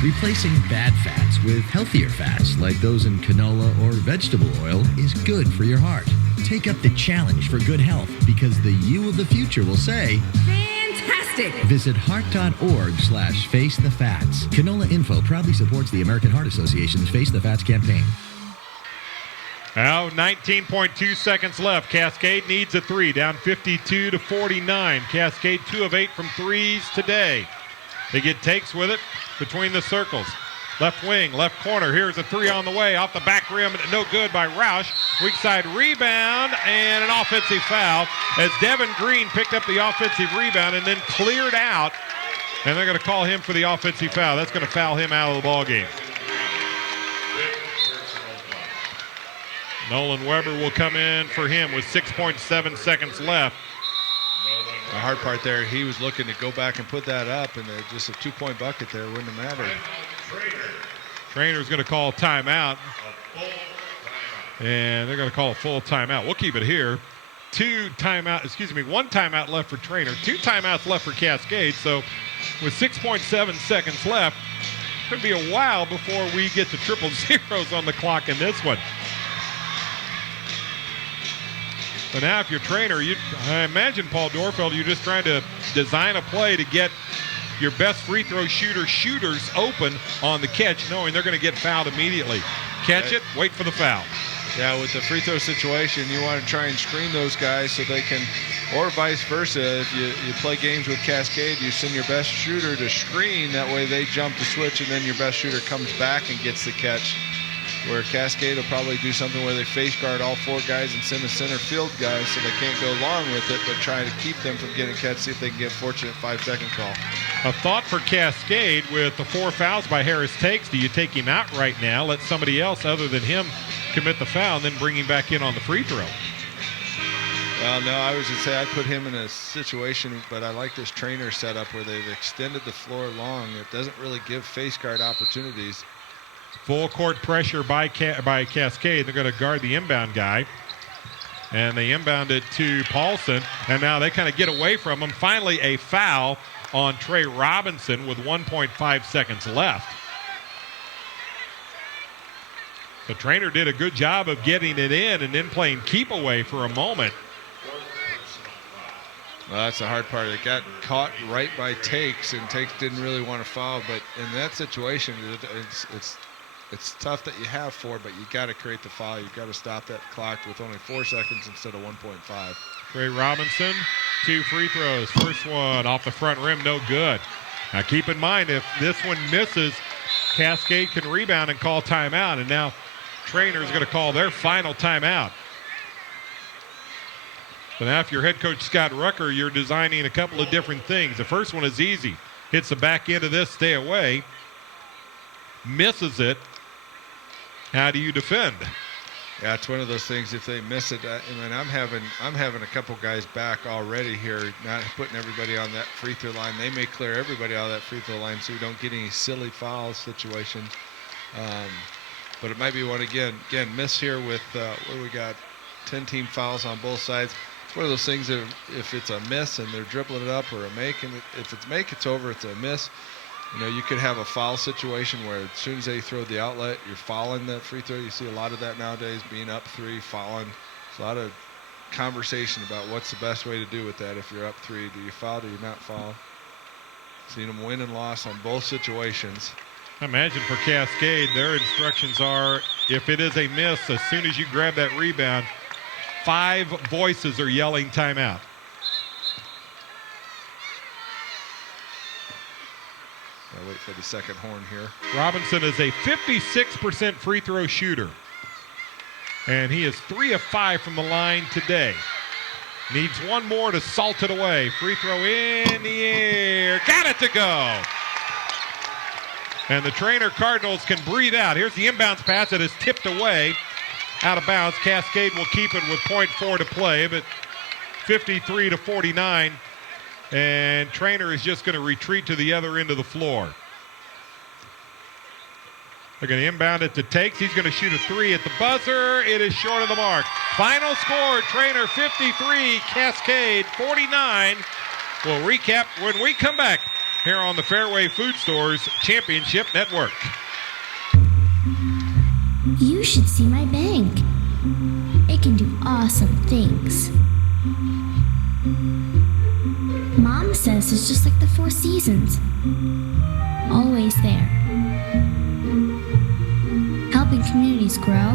Replacing bad fats with healthier fats, like those in canola or vegetable oil, is good for your heart. Take up the challenge for good health, because the you of the future will say, Fantastic! Visit heart.org/face the fats. Canola Info proudly supports the American Heart Association's Face the Fats campaign. Now 19.2 seconds left. Cascade needs a 3, down 52-49. Cascade 2 of 8 from threes today. They get Takes with it between the circles. Left wing, left corner. Here's a 3 on the way. Off the back rim, no good by Roush. Weak side rebound and an offensive foul as Devin Green picked up the offensive rebound and then cleared out. And they're going to call him for the offensive foul. That's going to foul him out of the ball game. Nolan Weber will come in for him with 6.7 seconds left. The hard part there, he was looking to go back and put that up, and just a 2-point bucket there wouldn't have mattered. Treynor's going to call a timeout. And they're going to call a full timeout. We'll keep it here. One timeout left for Treynor. 2 timeouts left for Cascade. So with 6.7 seconds left, could be a while before we get to triple zeros on the clock in this one. So now if you're Treynor, I imagine, Paul Dorfeld, you're just trying to design a play to get your best free throw shooters open on the catch, knowing they're going to get fouled immediately. Catch it, wait for the foul. Yeah, with the free throw situation, you want to try and screen those guys so they can, or vice versa. If you play games with Cascade, you send your best shooter to screen. That way they jump the switch, and then your best shooter comes back and gets the catch. Where Cascade will probably do something where they face guard all 4 guys and send a center field guy so they can't go long with it, but try to keep them from getting catch, see if they can get a fortunate 5-second call. A thought for Cascade with the 4 fouls by Harris Takes. Do you take him out right now, let somebody else other than him commit the foul, and then bring him back in on the free throw? Well, no, I was going to say I'd put him in a situation, but I like this Treynor setup where they've extended the floor long. It doesn't really give face guard opportunities. Full court pressure by Cascade. They're going to guard the inbound guy. And they inbound it to Paulson. And now they kind of get away from him. Finally, a foul on Trey Robinson with 1.5 seconds left. So Treynor did a good job of getting it in and then playing keep away for a moment. Well, that's the hard part. It got caught right by Takes, and Takes didn't really want to foul, but in that situation, it's tough that you have 4, but you got to create the foul. You got to stop that clock with only 4 seconds instead of 1.5. Trey Robinson, 2 free throws. First one off the front rim, no good. Now keep in mind, if this one misses, Cascade can rebound and call timeout, and now Treynor is going to call their final timeout. So now if you're head coach Scott Rucker, you're designing a couple of different things. The first one is easy. Hits the back end of this, stay away. Misses it. How do you defend? Yeah, it's one of those things. If they miss it, I'm having a couple guys back already here, not putting everybody on that free throw line. They may clear everybody out of that free throw line, so we don't get any silly foul situations. But it might be one again miss here with what do we got? 10 team fouls on both sides. It's one of those things that if it's a miss and they're dribbling it up, or a make, and if it's make, it's over. It's a miss. You could have a foul situation where as soon as they throw the outlet, you're fouling that free throw. You see a lot of that nowadays, being up 3, fouling. There's a lot of conversation about what's the best way to do with that. If you're up 3, do you foul, do you not foul? Seen them win and loss on both situations. I imagine for Cascade, their instructions are, if it is a miss, as soon as you grab that rebound, 5 voices are yelling timeout. I'll wait for the second horn here. Robinson is a 56% free throw shooter. And he is 3 of 5 from the line today. Needs one more to salt it away. Free throw in the air. Got it to go. And the Treynor Cardinals can breathe out. Here's the inbounds pass that is tipped away. Out of bounds. Cascade will keep it with 0.4 to play, but 53-49. And Treynor is just going to retreat to the other end of the floor. They're going to inbound it to Takes. He's going to shoot a 3 at the buzzer. It is short of the mark. Final score, Treynor 53, Cascade 49. We'll recap when we come back here on the Fairway Food Stores Championship Network. You should see my bank. It can do awesome things. Mom says it's just like the 4 seasons. Always there. Helping communities grow